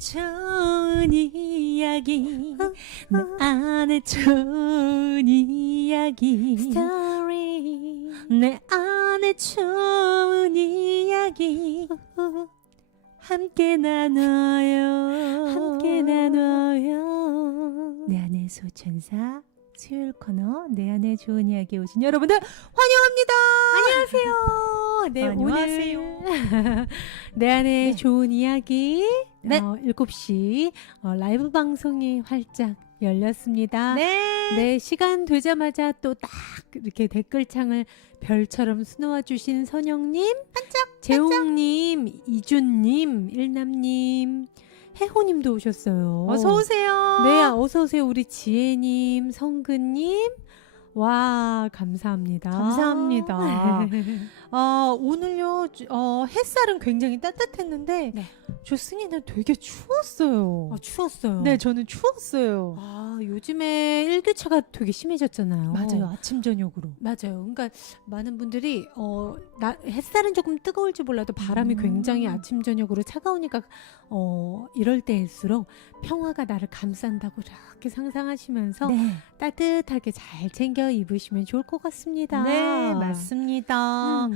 좋은 이야기 내 안에 좋은 이야기 스토리 내 안에 좋은 이야기 함께 나눠요 내 안의 소천사 수요일 코너 내 안의 좋은 이야기 오신 여러분들 환영합니다. 안녕하세요. 네, 안녕하세요. 오늘 내 안의 좋은 이야기 네. 7시 라이브 방송이 활짝 열렸습니다. 네, 시간 되자마자 또 딱 이렇게 댓글창을 별처럼 수놓아 주신 선영님, 재홍님, 이준님, 일남님, 혜호님도 오셨어요. 어서 오세요. 네, 어서 오세요. 우리 지혜님, 성근님. 와, 감사합니다. 감사합니다. 오늘요, 햇살은 굉장히 따뜻했는데, 네. 조승이는 되게 추웠어요. 추웠어요. 네, 저는 추웠어요. 요즘에 일교차가 되게 심해졌잖아요. 맞아요. 아침, 저녁으로. 맞아요. 그러니까 많은 분들이 햇살은 조금 뜨거울지 몰라도 바람이 굉장히 아침 저녁으로 차가우니까 이럴 때일수록 평화가 나를 감싼다고 이렇게 상상하시면서 네. 따뜻하게 잘 챙겨 입으시면 좋을 것 같습니다. 네, 맞습니다.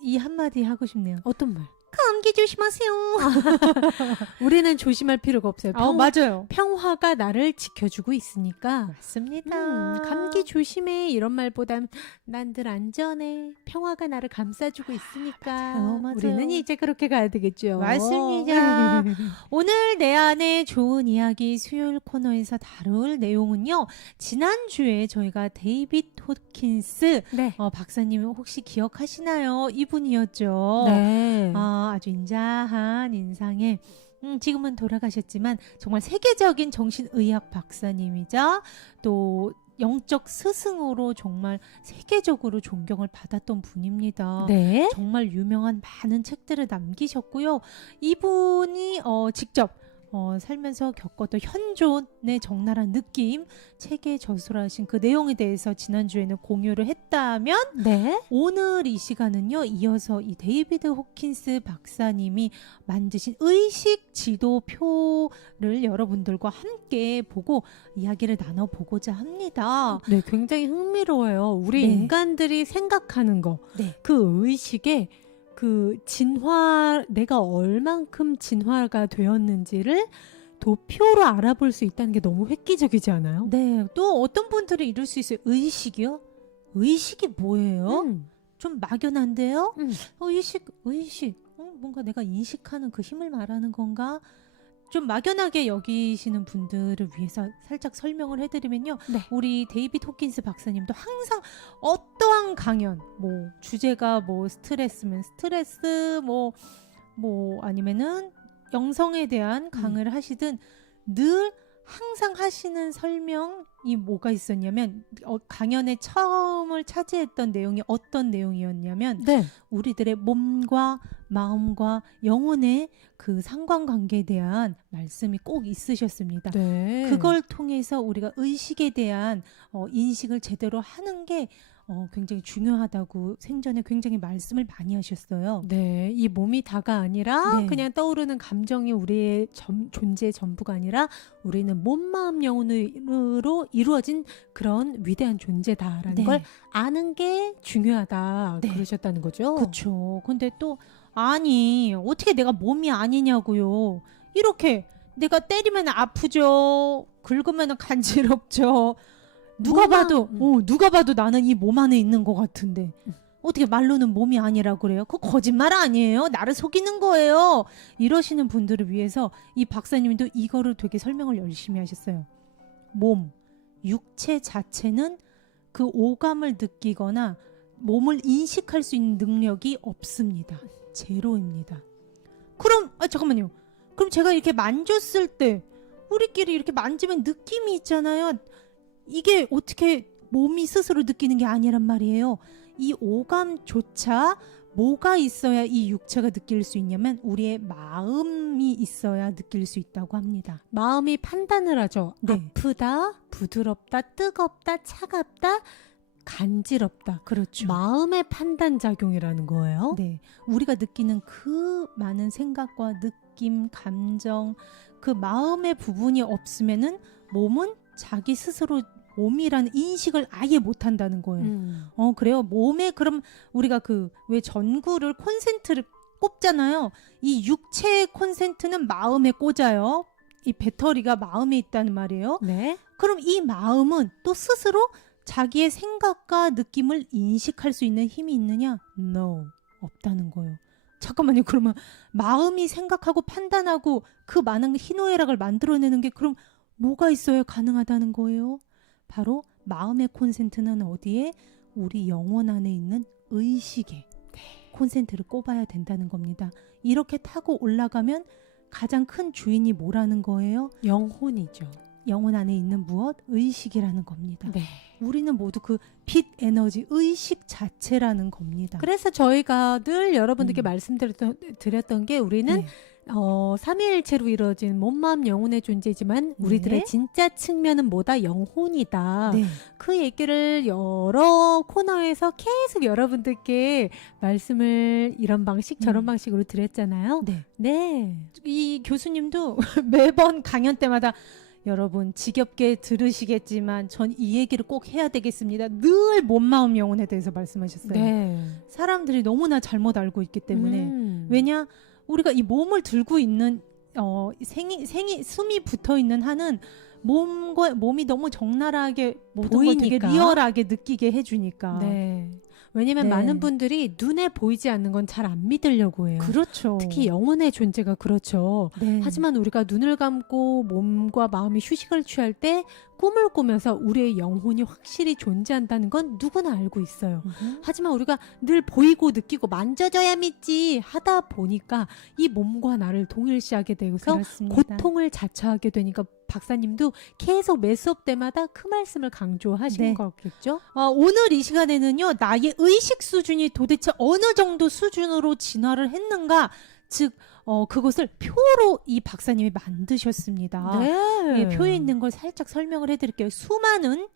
이 한마디 하고 싶네요. 어떤 말? 감기 조심하세요. 우리는 조심할 필요가 없어요. 맞아요. 평화가 나를 지켜주고 있으니까. 맞습니다. 감기 조심해 이런 말보단 난들 안전해. 평화가 나를 감싸주고 있으니까. 맞아요. 우리는 이제 그렇게 가야 되겠죠. 맞습니다. 오늘 내 안에 좋은 이야기 수요일 코너에서 다룰 내용은요. 지난주에 저희가 데이빗 호킨스 네. 박사님 혹시 기억하시나요? 이분이었죠. 네. 아주 인자한 인상에 지금은 돌아가셨지만 정말 세계적인 정신의학 박사님이자 또 영적 스승으로 정말 세계적으로 존경을 받았던 분입니다. 네. 정말 유명한 많은 책들을 남기셨고요. 이분이 직접 살면서 겪었던 현존의 적나라한 느낌 책에 저술하신 그 내용에 대해서 지난주에는 공유를 했다면 네. 오늘 이 시간은요, 이어서 이 데이비드 호킨스 박사님이 만드신 의식 지도표를 여러분들과 함께 보고 이야기를 나눠보고자 합니다. 네, 굉장히 흥미로워요. 우리 네. 인간들이 생각하는 거, 네. 그 의식에 그 내가 얼만큼 진화가 되었는지를 도표로 알아볼 수 있다는 게 너무 획기적이지 않아요? 네, 또 어떤 분들은 이럴 수 있어요. 의식이요? 의식이 뭐예요? 좀 막연한데요? 의식, 뭔가 내가 인식하는 그 힘을 말하는 건가? 좀 막연하게 여기시는 분들을 위해서 살짝 설명을 해드리면요. 네. 우리 데이빗 호킨스 박사님도 항상 어떠한 강연, 주제가 스트레스면 스트레스, 아니면은 영성에 대한 강의를 하시든 늘 항상 하시는 설명이 뭐가 있었냐면 강연의 처음을 차지했던 내용이 어떤 내용이었냐면 네. 우리들의 몸과 마음과 영혼의 그 상관관계에 대한 말씀이 꼭 있으셨습니다. 네. 그걸 통해서 우리가 의식에 대한 인식을 제대로 하는 게 굉장히 중요하다고 생전에 굉장히 말씀을 많이 하셨어요. 네, 이 몸이 다가 아니라 네. 그냥 떠오르는 감정이 우리의 존재의 전부가 아니라 우리는 몸, 마음, 영혼으로 이루어진 그런 위대한 존재다라는 네. 걸 아는 게 중요하다 네. 그러셨다는 거죠. 그렇죠. 근데 또 아니 어떻게 내가 몸이 아니냐고요. 이렇게 내가 때리면 아프죠. 긁으면 간지럽죠. 누가 봐도 나는 이 몸 안에 있는 것 같은데 어떻게 말로는 몸이 아니라고 그래요? 그거 거짓말 아니에요? 나를 속이는 거예요. 이러시는 분들을 위해서 이 박사님도 이거를 되게 설명을 열심히 하셨어요. 몸, 육체 자체는 그 오감을 느끼거나 몸을 인식할 수 있는 능력이 없습니다. 제로입니다. 그럼 잠깐만요. 그럼 제가 이렇게 만졌을 때 우리끼리 이렇게 만지면 느낌이 있잖아요. 이게 어떻게 몸이 스스로 느끼는 게 아니란 말이에요. 이 오감조차 뭐가 있어야 이 육체가 느낄 수 있냐면 우리의 마음이 있어야 느낄 수 있다고 합니다. 마음이 판단을 하죠. 네. 아프다, 부드럽다, 뜨겁다, 차갑다. 간지럽다. 그렇죠. 마음의 판단 작용이라는 거예요. 네, 우리가 느끼는 그 많은 생각과 느낌, 감정, 그 마음의 부분이 없으면은 몸은 자기 스스로 몸이라는 인식을 아예 못한다는 거예요. 그래요. 몸에 그럼 우리가 그 왜 전구를 콘센트를 꼽잖아요. 이 육체의 콘센트는 마음에 꽂아요. 이 배터리가 마음에 있다는 말이에요. 네. 그럼 이 마음은 또 스스로 자기의 생각과 느낌을 인식할 수 있는 힘이 있느냐? No. 없다는 거예요. 잠깐만요. 그러면 마음이 생각하고 판단하고 그 많은 희노애락을 만들어내는 게 그럼 뭐가 있어야 가능하다는 거예요? 바로 마음의 콘센트는 어디에? 우리 영혼 안에 있는 의식에 콘센트를 꼽아야 된다는 겁니다. 이렇게 타고 올라가면 가장 큰 주인이 뭐라는 거예요? 영혼이죠. 영혼 안에 있는 무엇? 의식이라는 겁니다. 네. 우리는 모두 그 빛 에너지, 의식 자체라는 겁니다. 그래서 저희가 늘 여러분들께 음. 말씀드렸던 게 우리는 네. 삼위일체로 이루어진 몸, 마음, 영혼의 존재지만 우리들의 네. 진짜 측면은 뭐다? 영혼이다. 네. 그 얘기를 여러 코너에서 계속 여러분들께 말씀을 이런 방식 저런 방식으로 드렸잖아요. 네. 네. 이 교수님도 매번 강연 때마다 여러분 지겹게 들으시겠지만 전 이 얘기를 꼭 해야 되겠습니다. 늘 몸, 마음, 영혼에 대해서 말씀하셨어요. 네. 사람들이 너무나 잘못 알고 있기 때문에 음. 왜냐 우리가 이 몸을 들고 있는 숨이 붙어 있는 한은 몸이 너무 적나라하게 모든 걸 되게 보이니까. 리얼하게 느끼게 해주니까. 네. 왜냐면 네. 많은 분들이 눈에 보이지 않는 건 잘 안 믿으려고 해요. 그렇죠. 특히 영혼의 존재가 그렇죠. 네. 하지만 우리가 눈을 감고 몸과 마음이 휴식을 취할 때 꿈을 꾸면서 우리의 영혼이 확실히 존재한다는 건 누구나 알고 있어요. 하지만 우리가 늘 보이고 느끼고 만져져야 믿지 하다 보니까 이 몸과 나를 동일시하게 되어서 그렇습니다. 고통을 자처하게 되니까 박사님도 계속 매 수업 때마다 그 말씀을 강조하시는 네. 거겠죠? 오늘 이 시간에는요, 나의 의식 수준이 도대체 어느 정도 수준으로 진화를 했는가, 즉, 그것을 표로 이 박사님이 만드셨습니다. 예, 표에 있는 걸 살짝 설명을 해드릴게요. 수많은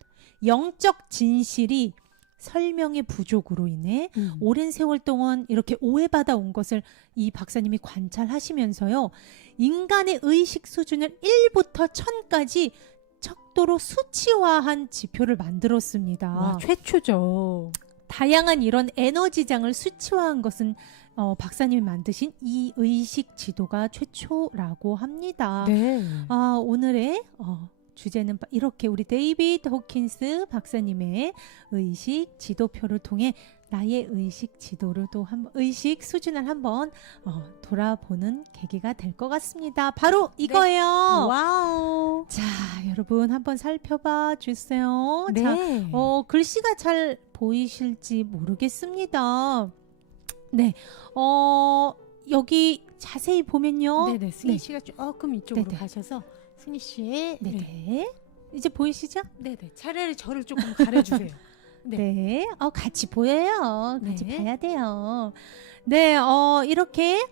영적 진실이 설명의 부족으로 인해 오랜 세월 동안 이렇게 오해받아 온 것을 이 박사님이 관찰하시면서요. 인간의 의식 수준을 1부터 1000까지 척도로 수치화한 지표를 만들었습니다. 와, 최초죠. 다양한 이런 에너지장을 수치화한 것은 박사님이 만드신 이 의식 지도가 최초라고 합니다. 네. 오늘의 주제는 이렇게 우리 데이비드 호킨스 박사님의 의식 지도표를 통해 나의 의식 지도를 또 의식 수준을 한번 돌아보는 계기가 될 것 같습니다. 바로 이거예요. 와우. 자, 여러분 한번 살펴봐 주세요. 네. 자, 글씨가 잘 보이실지 모르겠습니다. 네, 여기 자세히 보면요. 네네. 승희 씨가 조금 이쪽으로 네네. 가셔서 승희 씨의 네. 이제 보이시죠? 네네. 차라리 저를 조금 가려주세요. 네. 네. 같이 보여요. 같이 네. 봐야 돼요. 네, 이렇게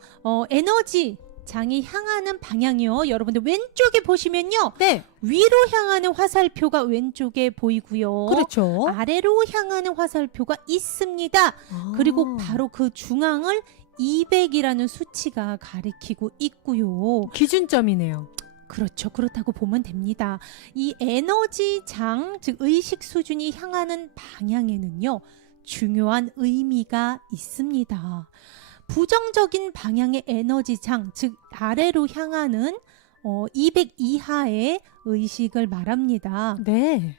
에너지 장이 향하는 방향이요. 여러분들 왼쪽에 보시면요. 네. 위로 향하는 화살표가 왼쪽에 보이고요. 그렇죠. 아래로 향하는 화살표가 있습니다. 그리고 바로 그 중앙을 200이라는 수치가 가리키고 있고요. 기준점이네요. 그렇죠. 그렇다고 보면 됩니다. 이 에너지 장, 즉 의식 수준이 향하는 방향에는요. 중요한 의미가 있습니다. 부정적인 방향의 에너지 장, 즉 아래로 향하는 200 이하의 의식을 말합니다. 네.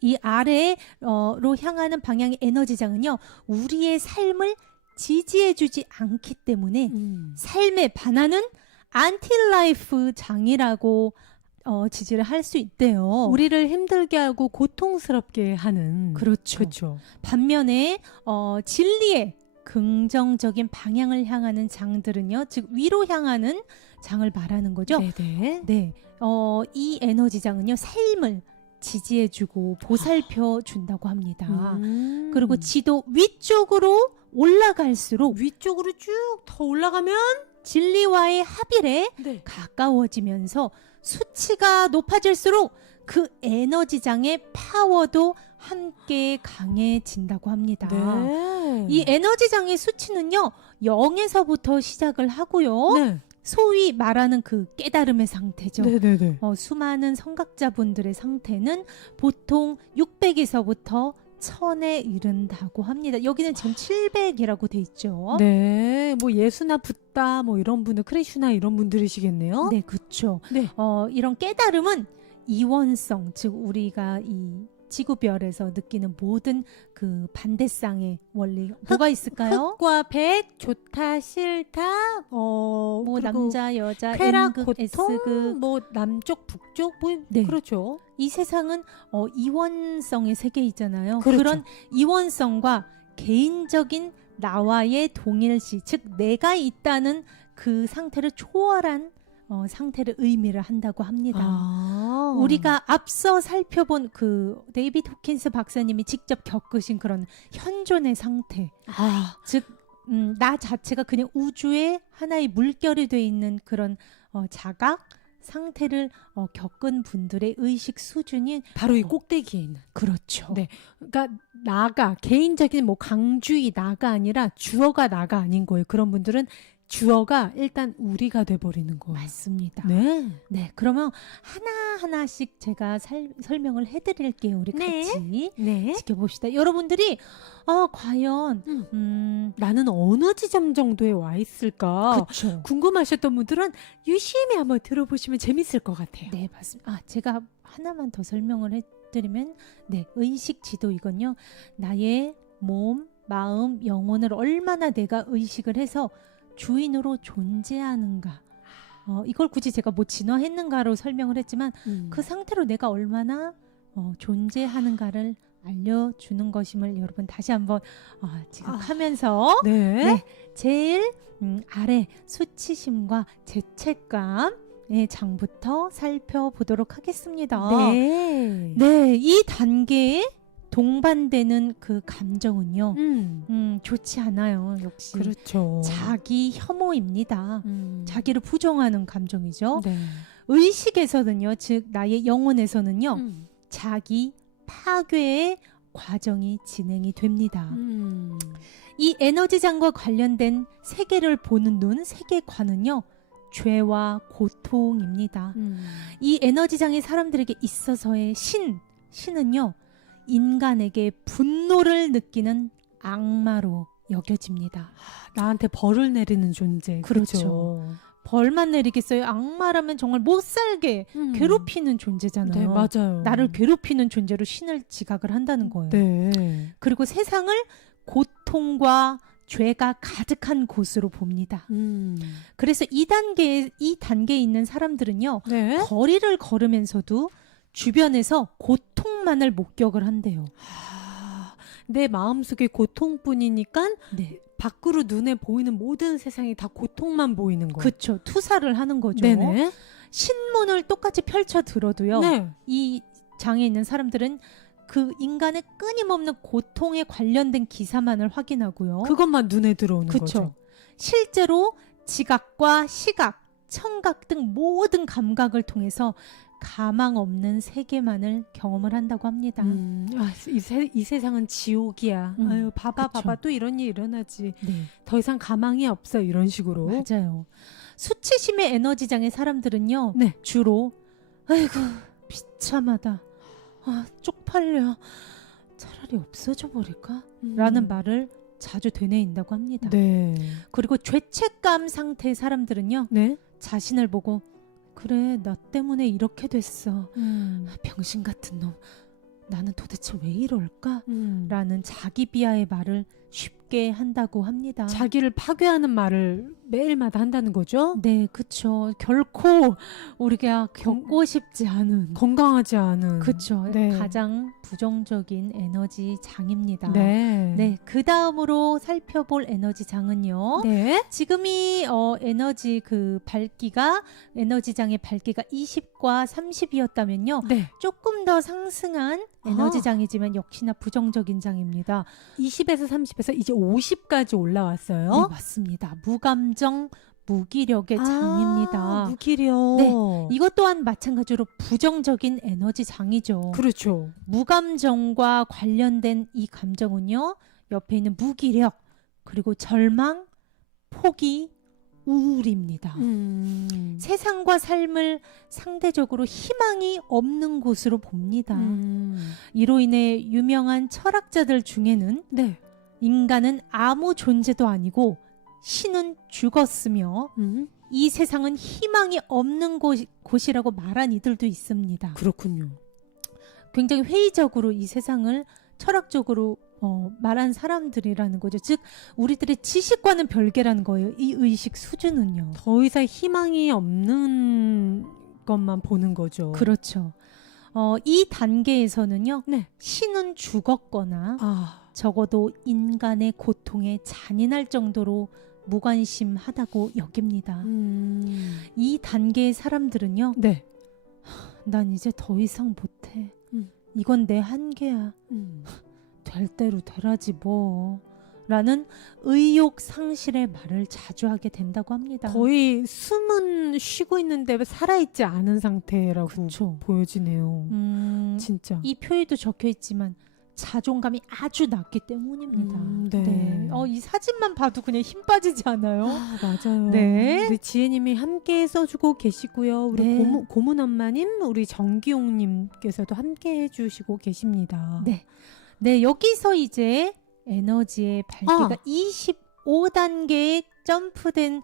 이 아래로 향하는 방향의 에너지 장은요. 우리의 삶을 지지해주지 않기 때문에 삶에 반하는 안티라이프 장이라고 지지를 할 수 있대요. 우리를 힘들게 하고 고통스럽게 하는. 그렇죠. 그렇죠. 반면에 진리의 긍정적인 방향을 향하는 장들은요, 즉 위로 향하는 장을 말하는 거죠. 네네. 네, 이 에너지 장은요, 삶을 지지해주고 보살펴 준다고 합니다. 그리고 지도 위쪽으로 올라갈수록 위쪽으로 쭉 더 올라가면 진리와의 합일에 네. 가까워지면서 수치가 높아질수록 그 에너지장의 파워도 함께 강해진다고 합니다. 네. 이 에너지 장의 수치는요, 0에서부터 시작을 하고요. 네. 소위 말하는 그 깨달음의 상태죠. 네네네. 수많은 성각자분들의 상태는 보통 600에서부터 1000에 이른다고 합니다. 여기는 지금 700이라고 돼 있죠. 네. 뭐 예수나 붓다 뭐 이런 분들, 크리슈나 이런 분들이시겠네요. 네, 그렇죠. 네. 이런 깨달음은 이원성, 즉 우리가 이 지구별에서 느끼는 모든 그 반대쌍의 원리 뭐가 있을까요? 흑과 백, 좋다 싫다, 뭐 그리고 남자, 여자, 쾌락, N극, 고통, S극. 뭐 남쪽, 북쪽, 뭐 네. 그렇죠. 이 세상은 이원성의 세계이잖아요. 그렇죠. 그런 이원성과 개인적인 나와의 동일시, 즉 내가 있다는 그 상태를 초월한 상태를 의미를 한다고 합니다. 우리가 앞서 살펴본 그 데이비드 호킨스 박사님이 직접 겪으신 그런 현존의 상태, 즉 나 자체가 그냥 우주의 하나의 물결이 돼 있는 그런 자각 상태를 겪은 분들의 의식 수준이 바로 이 꼭대기에 있는. 그렇죠. 네. 그러니까 나가, 개인적인 뭐 강주의 나가 아니라 주어가 나가 아닌 거예요. 그런 분들은 주어가 일단 우리가 돼버리는 거예요. 맞습니다. 네. 네, 그러면 하나하나씩 제가 설명을 해드릴게요. 우리 네. 같이 네. 지켜봅시다. 여러분들이 과연 나는 어느 지점 정도에 와 있을까? 그렇죠. 궁금하셨던 분들은 유심히 한번 들어보시면 재밌을 것 같아요. 네, 맞습니다. 제가 하나만 더 설명을 해드리면, 네, 의식 지도 이건요, 나의 몸, 마음, 영혼을 얼마나 내가 의식을 해서 주인으로 존재하는가. 이걸 굳이 제가 뭐 진화했는가로 설명을 했지만 그 상태로 내가 얼마나 존재하는가를 알려주는 것임을 여러분 다시 한번 지각하면서 네. 네, 제일 아래 수치심과 죄책감의 장부터 살펴보도록 하겠습니다. 네. 네, 이 단계에 동반되는 그 감정은요, 좋지 않아요. 역시 그렇죠. 자기 혐오입니다. 자기를 부정하는 감정이죠. 네. 의식에서는요, 즉 나의 영혼에서는요, 자기 파괴의 과정이 진행이 됩니다. 이 에너지장과 관련된 세계를 보는 눈, 세계관은요, 죄와 고통입니다. 이 에너지장의 사람들에게 있어서의 신은요, 인간에게 분노를 느끼는 악마로 여겨집니다. 나한테 벌을 내리는 존재. 그렇죠. 벌만 내리겠어요? 악마라면 정말 못 살게 괴롭히는 존재잖아요. 네, 맞아요. 나를 괴롭히는 존재로 신을 지각을 한다는 거예요. 네. 그리고 세상을 고통과 죄가 가득한 곳으로 봅니다. 그래서 이 단계에 있는 사람들은요, 네. 거리를 걸으면서도 주변에서 고통만을 목격을 한대요. 내 마음속에 고통뿐이니까 네, 밖으로 눈에 보이는 모든 세상이 다 고통만 보이는 거예요. 그렇죠. 투사를 하는 거죠. 네네. 신문을 똑같이 펼쳐 들어도요. 네. 이 장에 있는 사람들은 그 인간의 끊임없는 고통에 관련된 기사만을 확인하고요. 그것만 눈에 들어오는 그쵸. 거죠. 실제로 실제로 지각과 시각, 청각 등 모든 감각을 통해서 가망 없는 세계만을 경험을 한다고 합니다. 이 세상은 지옥이야. 아유, 봐봐 또 이런 일 일어나지. 네, 더 이상 가망이 없어 이런 식으로. 맞아요. 수치심의 에너지장의 사람들은요, 네. 주로 아이고 비참하다, 쪽팔려, 차라리 없어져 버릴까? 라는 말을 자주 되뇌인다고 합니다. 네. 그리고 죄책감 상태의 사람들은요, 네. 자신을 보고 그래, 나 때문에 이렇게 됐어, 병신 같은 놈, 나는 도대체 왜 이럴까? 라는 자기 비하의 말을 쉽게 한다고 합니다. 자기를 파괴하는 말을 매일마다 한다는 거죠. 네, 그쵸. 결코 우리가 겪고 싶지 않은, 건강하지 않은. 그쵸. 네. 가장 부정적인 에너지 장입니다. 네. 네, 그 다음으로 살펴볼 에너지 장은요. 네. 지금이 에너지 그 밝기가, 에너지장의 밝기가 20과 30이었다면요. 네. 조금 더 상승한 에너지장이지만 역시나 부정적인 장입니다. 20에서 30에서 이제 50까지 올라왔어요. 네, 맞습니다. 무감정, 무기력의 장입니다. 무기력. 네, 이것 또한 마찬가지로 부정적인 에너지 장이죠. 그렇죠. 무감정과 관련된 이 감정은요, 옆에 있는 무기력, 그리고 절망, 포기, 우울입니다. 세상과 삶을 상대적으로 희망이 없는 곳으로 봅니다. 이로 인해 유명한 철학자들 중에는 네. 인간은 아무 존재도 아니고 신은 죽었으며 이 세상은 희망이 없는 곳이라고 말한 이들도 있습니다. 그렇군요. 굉장히 회의적으로 이 세상을 철학적으로 말한 사람들이라는 거죠. 즉 우리들의 지식과는 별개라는 거예요. 이 의식 수준은요. 더 이상 희망이 없는 것만 보는 거죠. 그렇죠. 이 단계에서는요. 네. 신은 죽었거나 적어도 인간의 고통에 잔인할 정도로 무관심하다고 여깁니다. 이 단계의 사람들은요. 네. 난 이제 더 이상 못해. 이건 내 한계야. 될 대로 되라지 뭐. 라는 의욕 상실의 말을 자주 하게 된다고 합니다. 거의 숨은 쉬고 있는데 살아있지 않은 상태라고 그쵸. 보여지네요. 진짜. 이 표에도 적혀 있지만 자존감이 아주 낮기 때문입니다. 네. 이 사진만 봐도 그냥 힘 빠지지 않아요? 맞아요. 네. 우리 지혜님이 함께 써주고 계시고요. 우리 네. 고문 엄마님, 우리 정기용님께서도 함께 해주시고 계십니다. 네. 네, 여기서 이제 에너지의 발기가 25단계의 점프된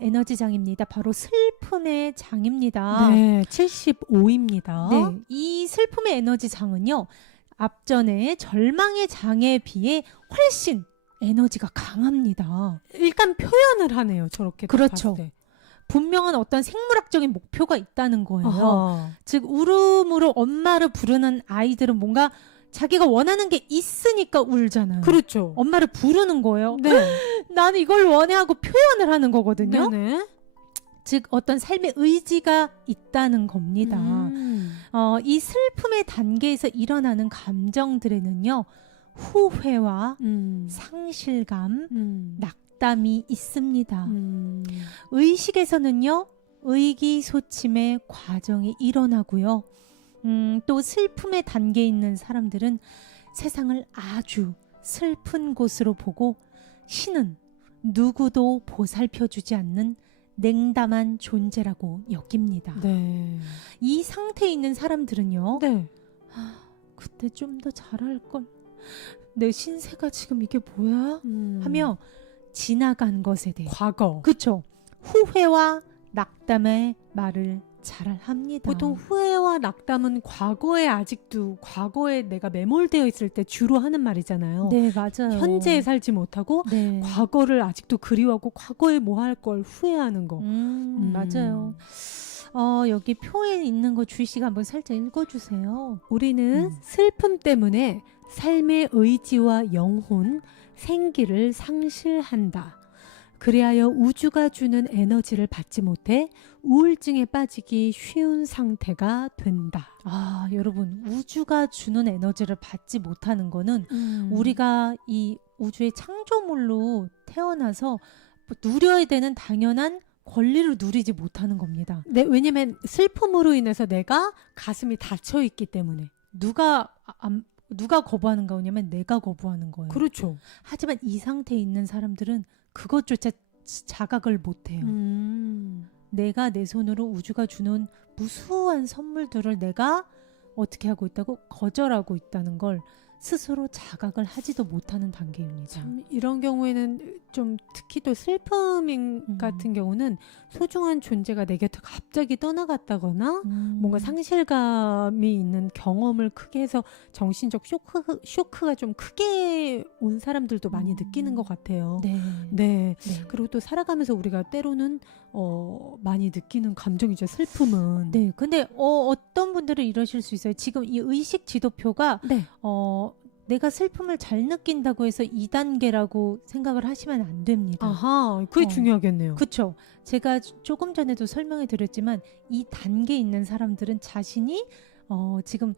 에너지장입니다. 바로 슬픔의 장입니다. 네, 75입니다. 네, 이 슬픔의 에너지장은요. 앞전에 절망의 장에 비해 훨씬 에너지가 강합니다. 일단 표현을 하네요. 저렇게 그렇죠. 봤을 때. 분명한 어떤 생물학적인 목표가 있다는 거예요. 아하. 즉 울음으로 엄마를 부르는 아이들은 뭔가 자기가 원하는 게 있으니까 울잖아요. 그렇죠. 엄마를 부르는 거예요. 네. 나는 이걸 원해 하고 표현을 하는 거거든요. 네네. 즉 어떤 삶의 의지가 있다는 겁니다. 이 슬픔의 단계에서 일어나는 감정들에는요. 후회와 상실감, 낙담이 있습니다. 의식에서는요. 의기소침의 과정이 일어나고요. 또 슬픔의 단계에 있는 사람들은 세상을 아주 슬픈 곳으로 보고 신은 누구도 보살펴주지 않는 냉담한 존재라고 여깁니다. 네. 이 상태에 있는 사람들은요. 네. 그때 좀 더 잘할 걸. 내 신세가 지금 이게 뭐야? 하며 지나간 것에 대해 과거. 그쵸. 후회와 낙담의 말을 잘 합니다. 보통 후회와 낙담은 과거에 내가 매몰되어 있을 때 주로 하는 말이잖아요. 네, 맞아요. 현재에 살지 못하고 네. 과거를 아직도 그리워하고 과거에 뭐 할 걸 후회하는 거. 맞아요. 여기 표에 있는 거 주희 씨가 한번 살짝 읽어주세요. 우리는 슬픔 때문에 삶의 의지와 영혼, 생기를 상실한다. 그리하여 우주가 주는 에너지를 받지 못해 우울증에 빠지기 쉬운 상태가 된다. 여러분 우주가 주는 에너지를 받지 못하는 거는 우리가 이 우주의 창조물로 태어나서 누려야 되는 당연한 권리를 누리지 못하는 겁니다. 네, 왜냐면 슬픔으로 인해서 내가 가슴이 닫혀 있기 때문에. 누가 거부하는 거냐면 내가 거부하는 거예요. 그렇죠. 하지만 이 상태에 있는 사람들은 그것조차 자각을 못해요. 내가 내 손으로 우주가 주는 무수한 선물들을 내가 어떻게 하고 있다고 거절하고 있다는 걸 스스로 자각을 하지도 못하는 단계입니다. 참 이런 경우에는 좀 특히 또 슬픔 같은 경우는 소중한 존재가 내 곁에 갑자기 떠나갔다거나 뭔가 상실감이 있는 경험을 크게 해서 정신적 쇼크가 좀 크게 온 사람들도 많이 느끼는 것 같아요. 네. 네. 그리고 또 살아가면서 우리가 때로는 많이 느끼는 감정이죠. 슬픔은. 네. 근데 어떤 분들은 이러실 수 있어요. 지금 이 의식 지도표가 네. 내가 슬픔을 잘 느낀다고 해서 2단계라고 생각을 하시면 안 됩니다. 아하, 그게 중요하겠네요. 그렇죠. 제가 조금 전에도 설명해 드렸지만 이 단계에 있는 사람들은 자신이 지금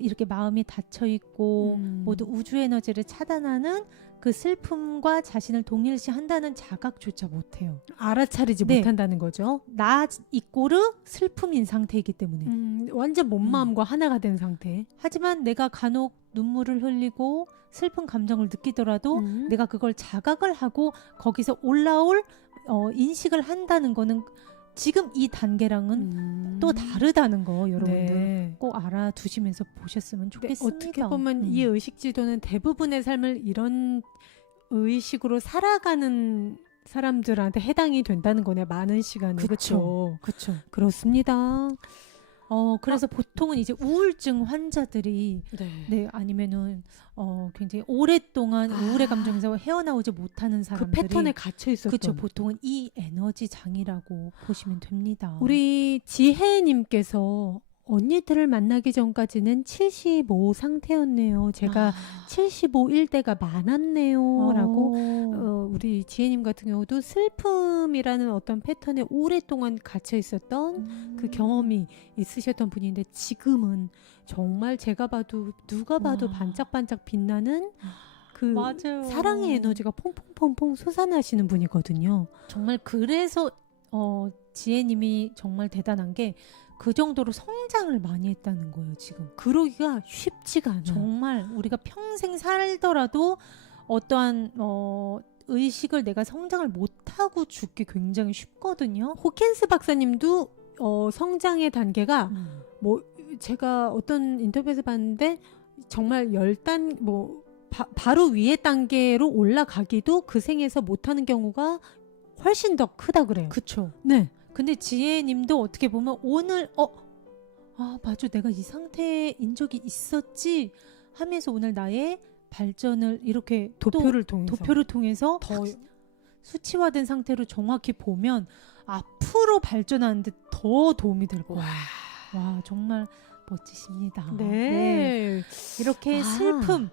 이렇게 마음이 닫혀 있고 모두 우주 에너지를 차단하는 그 슬픔과 자신을 동일시한다는 자각조차 못해요. 알아차리지 네. 못한다는 거죠. 나 이꼬르 슬픔인 상태이기 때문에. 완전 몸 마음과 하나가 된 상태. 하지만 내가 간혹 눈물을 흘리고 슬픈 감정을 느끼더라도 내가 그걸 자각을 하고 거기서 올라올 인식을 한다는 거는 지금 이 단계랑은 또 다르다는 거 여러분들 네. 꼭 알아두시면서 보셨으면 좋겠습니다. 어떻게 보면 이 의식지도는 대부분의 삶을 이런 의식으로 살아가는 사람들한테 해당이 된다는 거네. 많은 시간을. 그쵸. 그렇죠. 그렇습니다. 그래서 보통은 이제 우울증 환자들이 네 아니면은 굉장히 오랫동안 우울의 감정에서 헤어나오지 못하는 그 사람들이 패턴에 갇혀 있었던. 그쵸, 보통은 이 에너지 장이라고 보시면 됩니다. 우리 지혜님께서 언니들을 만나기 전까지는 75 상태였네요. 제가 75일 때가 많았네요. 라고 우리 지혜님 같은 경우도 슬픔이라는 어떤 패턴에 오랫동안 갇혀 있었던 그 경험이 있으셨던 분인데 지금은 정말 제가 봐도 누가 봐도 반짝반짝 빛나는 그 맞아요. 사랑의 에너지가 퐁퐁퐁퐁 솟아나시는 분이거든요. 정말 그래서 지혜님이 정말 대단한 게 그 정도로 성장을 많이 했다는 거예요. 지금 그러기가 쉽지가 않아요. 정말 우리가 평생 살더라도 어떠한 의식을 내가 성장을 못하고 죽기 굉장히 쉽거든요. 호킨스 박사님도 성장의 단계가 뭐 제가 어떤 인터뷰에서 봤는데 정말 10단 바로 위의 단계로 올라가기도 그 생에서 못하는 경우가 훨씬 더 크다 그래요. 그쵸. 네. 근데 지혜님도 어떻게 보면 오늘 맞아, 내가 이 상태인 적이 있었지 하면서 오늘 나의 발전을 이렇게 도표를 통해서 더 수치화된 상태로 정확히 보면 앞으로 발전하는데 더 도움이 될 거예요. 와, 정말 멋지십니다. 네. 이렇게 슬픔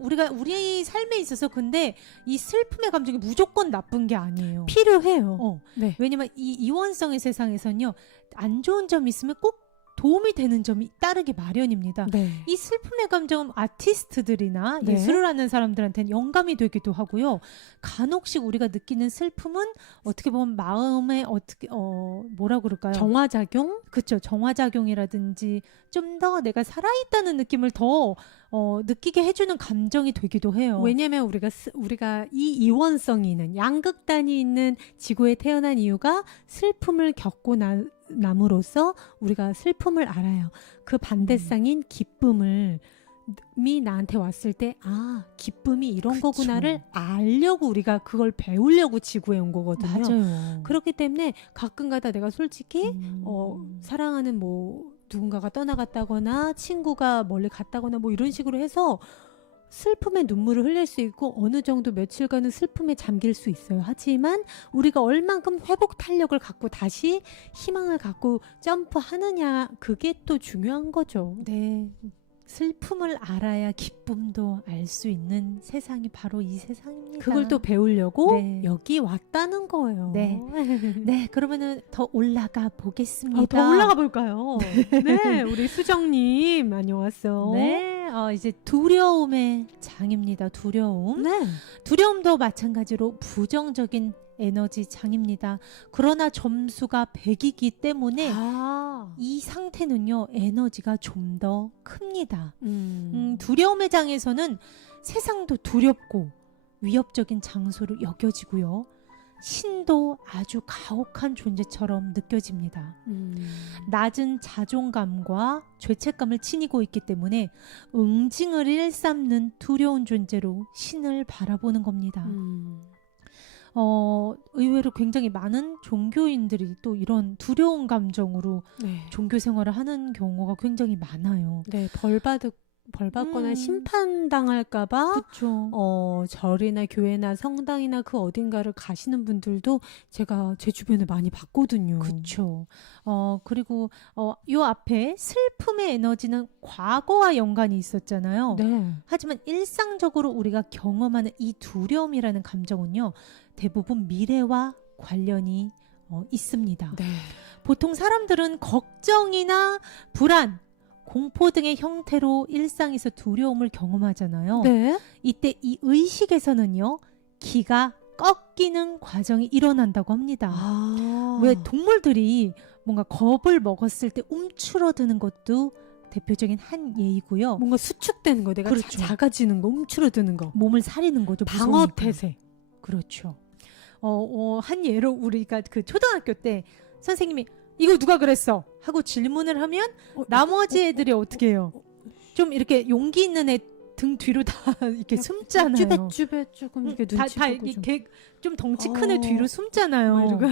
우리가 우리 삶에 있어서 근데 이 슬픔의 감정이 무조건 나쁜 게 아니에요. 필요해요. 네. 왜냐면 이 이원성의 세상에서는요, 안 좋은 점이 있으면 꼭 도움이 되는 점이 따르기 마련입니다. 네. 이 슬픔의 감정은 아티스트들이나 네. 예술을 하는 사람들한테는 영감이 되기도 하고요. 간혹씩 우리가 느끼는 슬픔은 어떻게 보면 마음에 뭐라 그럴까요? 정화작용? 그렇죠. 정화작용이라든지 좀 더 내가 살아있다는 느낌을 더 느끼게 해주는 감정이 되기도 해요. 왜냐면 우리가 이 이원성이 있는 양극단이 있는 지구에 태어난 이유가 슬픔을 겪고 남으로써 우리가 슬픔을 알아요. 그 반대쌍인 기쁨이 나한테 왔을 때 기쁨이 이런 그쵸. 거구나를 알려고 우리가 그걸 배우려고 지구에 온 거거든요. 맞아요. 그렇기 때문에 가끔가다 내가 솔직히 사랑하는 누군가가 떠나갔다거나 친구가 멀리 갔다거나 이런 식으로 해서 슬픔의 눈물을 흘릴 수 있고 어느 정도 며칠간은 슬픔에 잠길 수 있어요. 하지만 우리가 얼만큼 회복 탄력을 갖고 다시 희망을 갖고 점프하느냐, 그게 또 중요한 거죠. 네. 슬픔을 알아야 기쁨도 알 수 있는 세상이 바로 이 세상입니다. 그걸 또 배우려고 네. 여기 왔다는 거예요. 네. 네, 그러면은 더 올라가 보겠습니다. 더 올라가 볼까요? 네, 우리 수정님 안녕하세요. 네, 이제 두려움의 장입니다. 두려움. 네. 두려움도 마찬가지로 부정적인 에너지 장입니다. 그러나 점수가 100이기 때문에 이 상태는요, 에너지가 좀 더 큽니다. 두려움의 장에서는 세상도 두렵고 위협적인 장소로 여겨지고요. 신도 아주 가혹한 존재처럼 느껴집니다. 낮은 자존감과 죄책감을 지니고 있기 때문에 응징을 일삼는 두려운 존재로 신을 바라보는 겁니다. 의외로 굉장히 많은 종교인들이 또 이런 두려운 감정으로 종교 생활을 하는 경우가 굉장히 많아요. 네, 벌받거나 심판당할까봐 그렇죠. 절이나 교회나 성당이나 그 어딘가를 가시는 분들도 제가 제 주변에 많이 봤거든요. 그렇죠. 그리고 요 앞에 슬픔의 에너지는 과거와 연관이 있었잖아요. 네. 하지만 일상적으로 우리가 경험하는 이 두려움이라는 감정은요, 대부분 미래와 관련이 있습니다. 네. 보통 사람들은 걱정이나 불안, 공포 등의 형태로 일상에서 두려움을 경험하잖아요. 네. 이때 이 의식에서는요, 기가 꺾이는 과정이 일어난다고 합니다. 왜 동물들이 뭔가 겁을 먹었을 때 움츠러드는 것도 대표적인 한 예이고요. 뭔가 수축되는 거, 내가 그렇죠. 작아지는 거, 움츠러드는 거. 몸을 사리는 거죠. 방어 무서우니까. 태세. 그렇죠. 한 예로 우리가 그 초등학교 때 선생님이 이거 누가 그랬어? 하고 질문을 하면 나머지 애들이 어떻게 해요? 좀 이렇게 용기 있는 애 등 뒤로 다 이렇게 숨잖아요. 쭈뼛쭈뼛 조금 이렇게 다 눈치 보고 이렇게 좀 덩치 큰 애 뒤로 숨잖아요. 막 이러고.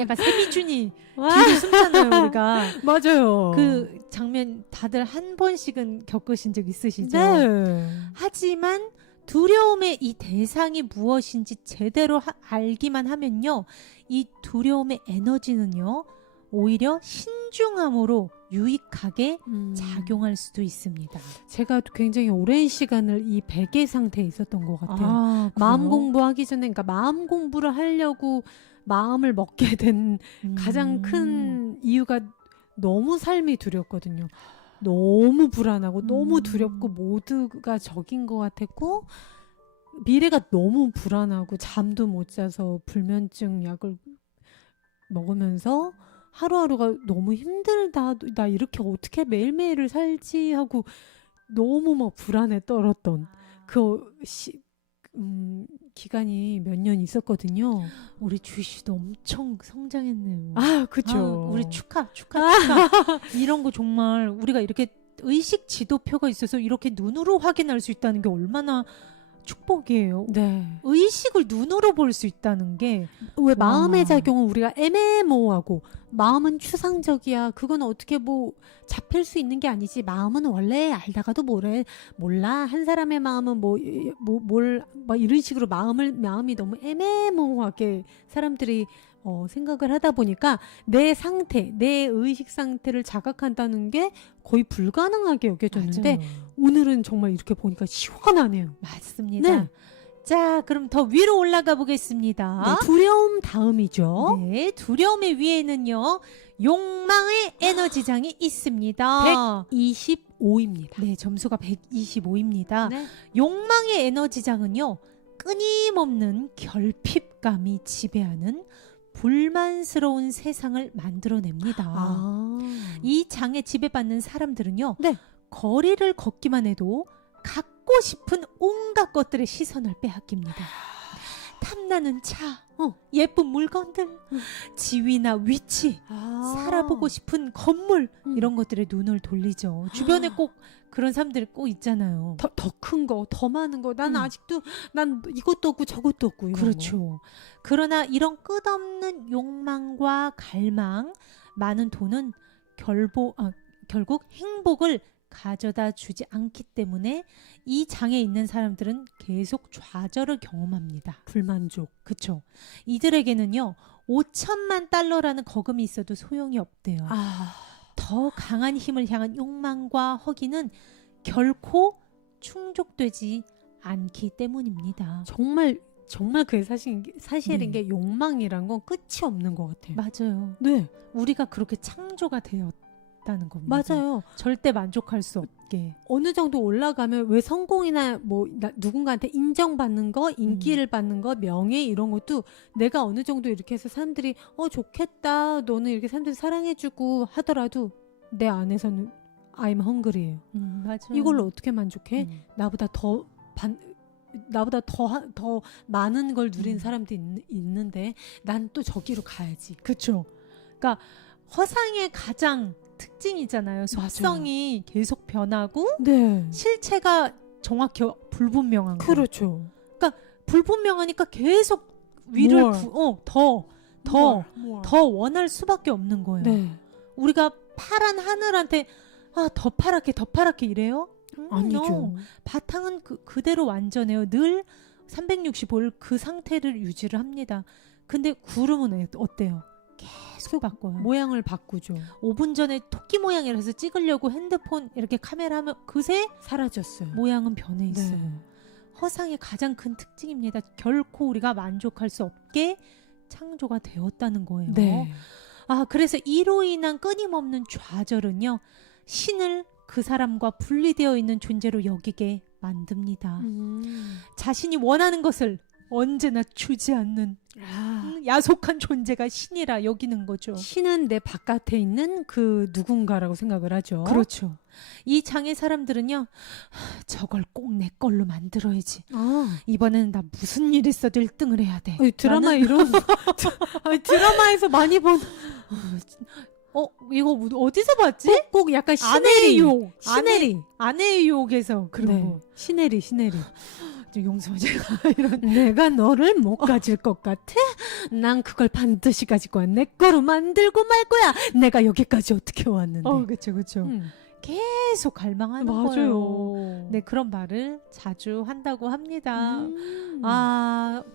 약간 세미준이 뒤로 숨잖아요, 우리가. 맞아요. 그 장면 다들 한 번씩은 겪으신 적 있으시죠? 네. 하지만 두려움의 이 대상이 무엇인지 제대로 알기만 하면요, 이 두려움의 에너지는요, 오히려 신중함으로 유익하게 작용할 수도 있습니다. 제가 굉장히 오랜 시간을 이 베개 상태에 있었던 것 같아요. 마음 그래요? 공부하기 전에, 그러니까 마음 공부를 하려고 마음을 먹게 된 가장 큰 이유가 너무 삶이 두렵거든요. 너무 불안하고 너무 두렵고 모두가 적인 것 같았고, 미래가 너무 불안하고 잠도 못 자서 불면증 약을 먹으면서 하루하루가 너무 힘들다. 나 이렇게 어떻게 매일매일을 살지 하고 너무 막 불안에 떨었던 그 기간이 몇 년 있었거든요. 우리 주씨도 엄청 성장했네요. 그쵸. 우리 축하. 이런 거 정말 우리가 이렇게 의식 지도표가 있어서 이렇게 눈으로 확인할 수 있다는 게 얼마나 축복이에요. 네. 의식을 눈으로 볼 수 있다는 게 왜 마음의 와. 작용은 우리가 애매모호하고 마음은 추상적이야. 그건 어떻게 뭐 잡힐 수 있는 게 아니지. 마음은 원래 알다가도 몰라. 한 사람의 마음은 뭐 이런 식으로 마음이 너무 애매모호하게 사람들이 생각을 하다 보니까 내 상태, 내 의식 상태를 자각한다는 게 거의 불가능하게 여겨졌는데 맞아요. 오늘은 정말 이렇게 보니까 시원하네요. 맞습니다. 네. 자, 그럼 더 위로 올라가 보겠습니다. 네, 두려움 다음이죠. 네, 두려움의 위에는요, 욕망의 에너지장이 있습니다. 25입니다. 네, 점수가 125입니다. 네. 욕망의 에너지장은요, 끊임없는 결핍감이 지배하는 불만스러운 세상을 만들어냅니다. 이 장에 지배받는 사람들은요, 네. 거리를 걷기만 해도 갖고 싶은 온갖 것들의 시선을 빼앗깁니다. 탐나는 차, 예쁜 물건들, 지위나 위치, 살아보고 싶은 건물, 이런 것들에 눈을 돌리죠. 주변에 꼭 그런 사람들이 꼭 있잖아요. 더 큰 거, 더 많은 거. 난 아직도 난 이것도 없고 저것도 없고. 이런 그렇죠. 거. 그러나 이런 끝없는 욕망과 갈망, 많은 돈은 결국 행복을 가져다 주지 않기 때문에 이 장에 있는 사람들은 계속 좌절을 경험합니다. 불만족. 그렇죠. 이들에게는요, 5천만 달러라는 거금이 있어도 소용이 없대요. 더 강한 힘을 향한 욕망과 허기는 결코 충족되지 않기 때문입니다. 정말 그게 사실인 네. 게 욕망이란 건 끝이 없는 것 같아요. 맞아요. 네, 우리가 그렇게 창조가 되었다는 겁니다. 맞아요. 절대 만족할 수 없게. 어느 정도 올라가면 왜 성공이나 뭐 누군가한테 인정받는 거, 인기를 받는 거, 명예 이런 것도 내가 어느 정도 이렇게 해서 사람들이 좋겠다, 너는 이렇게 사람들이 사랑해주고 하더라도 내 안에서는 I'm hungry예요. 맞아요. 이걸로 어떻게 만족해? 나보다 더 많은 걸 누린 사람도 있는데 난 또 저기로 가야지. 그렇죠. 그러니까 허상의 가장 특징이잖아요. 속성이 계속 변하고 네. 실체가 정확히 불분명한 거. 그렇죠. 불분명하니까 계속 위를 더 원할 수밖에 없는 거예요. 네. 우리가 파란 하늘한테 더 파랗게 이래요? 아니죠. 바탕은 그대로 완전해요. 늘 365일 그 상태를 유지를 합니다. 근데 구름은 어때요? 계속 바꿔요. 모양을 바꾸죠. 5분 전에 토끼 모양이라서 찍으려고 핸드폰 이렇게 카메라 하면 그새 사라졌어요. 모양은 변해 있어요. 네. 허상의 가장 큰 특징입니다. 결코 우리가 만족할 수 없게 창조가 되었다는 거예요. 네. 그래서 이로 인한 끊임없는 좌절은요, 신을 그 사람과 분리되어 있는 존재로 여기게 만듭니다. 자신이 원하는 것을 언제나 주지 않는 야속한 존재가 신이라 여기는 거죠. 신은 내 바깥에 있는 그 누군가라고 생각을 하죠. 그렇죠. 이 장의 사람들은요, 저걸 꼭 내 걸로 만들어야지. 이번에는 나 무슨 일 있어도 1등을 해야 돼. 드라마 나는- 이런 드라마에서 많이 본 이거 어디서 봤지? 꼭 약간 아내의 시네리 욕. 시네리 아내의 욕에서 그런 네. 거. 시네리 좀 용서 제가 이런. 내가 너를 못 가질 것 같아? 난 그걸 반드시 가지고 내 거로 만들고 말 거야. 내가 여기까지 어떻게 왔는데. 그렇죠, 그렇죠. 음. 계속 갈망하는 맞아요. 거예요. 네, 그런 말을 자주 한다고 합니다.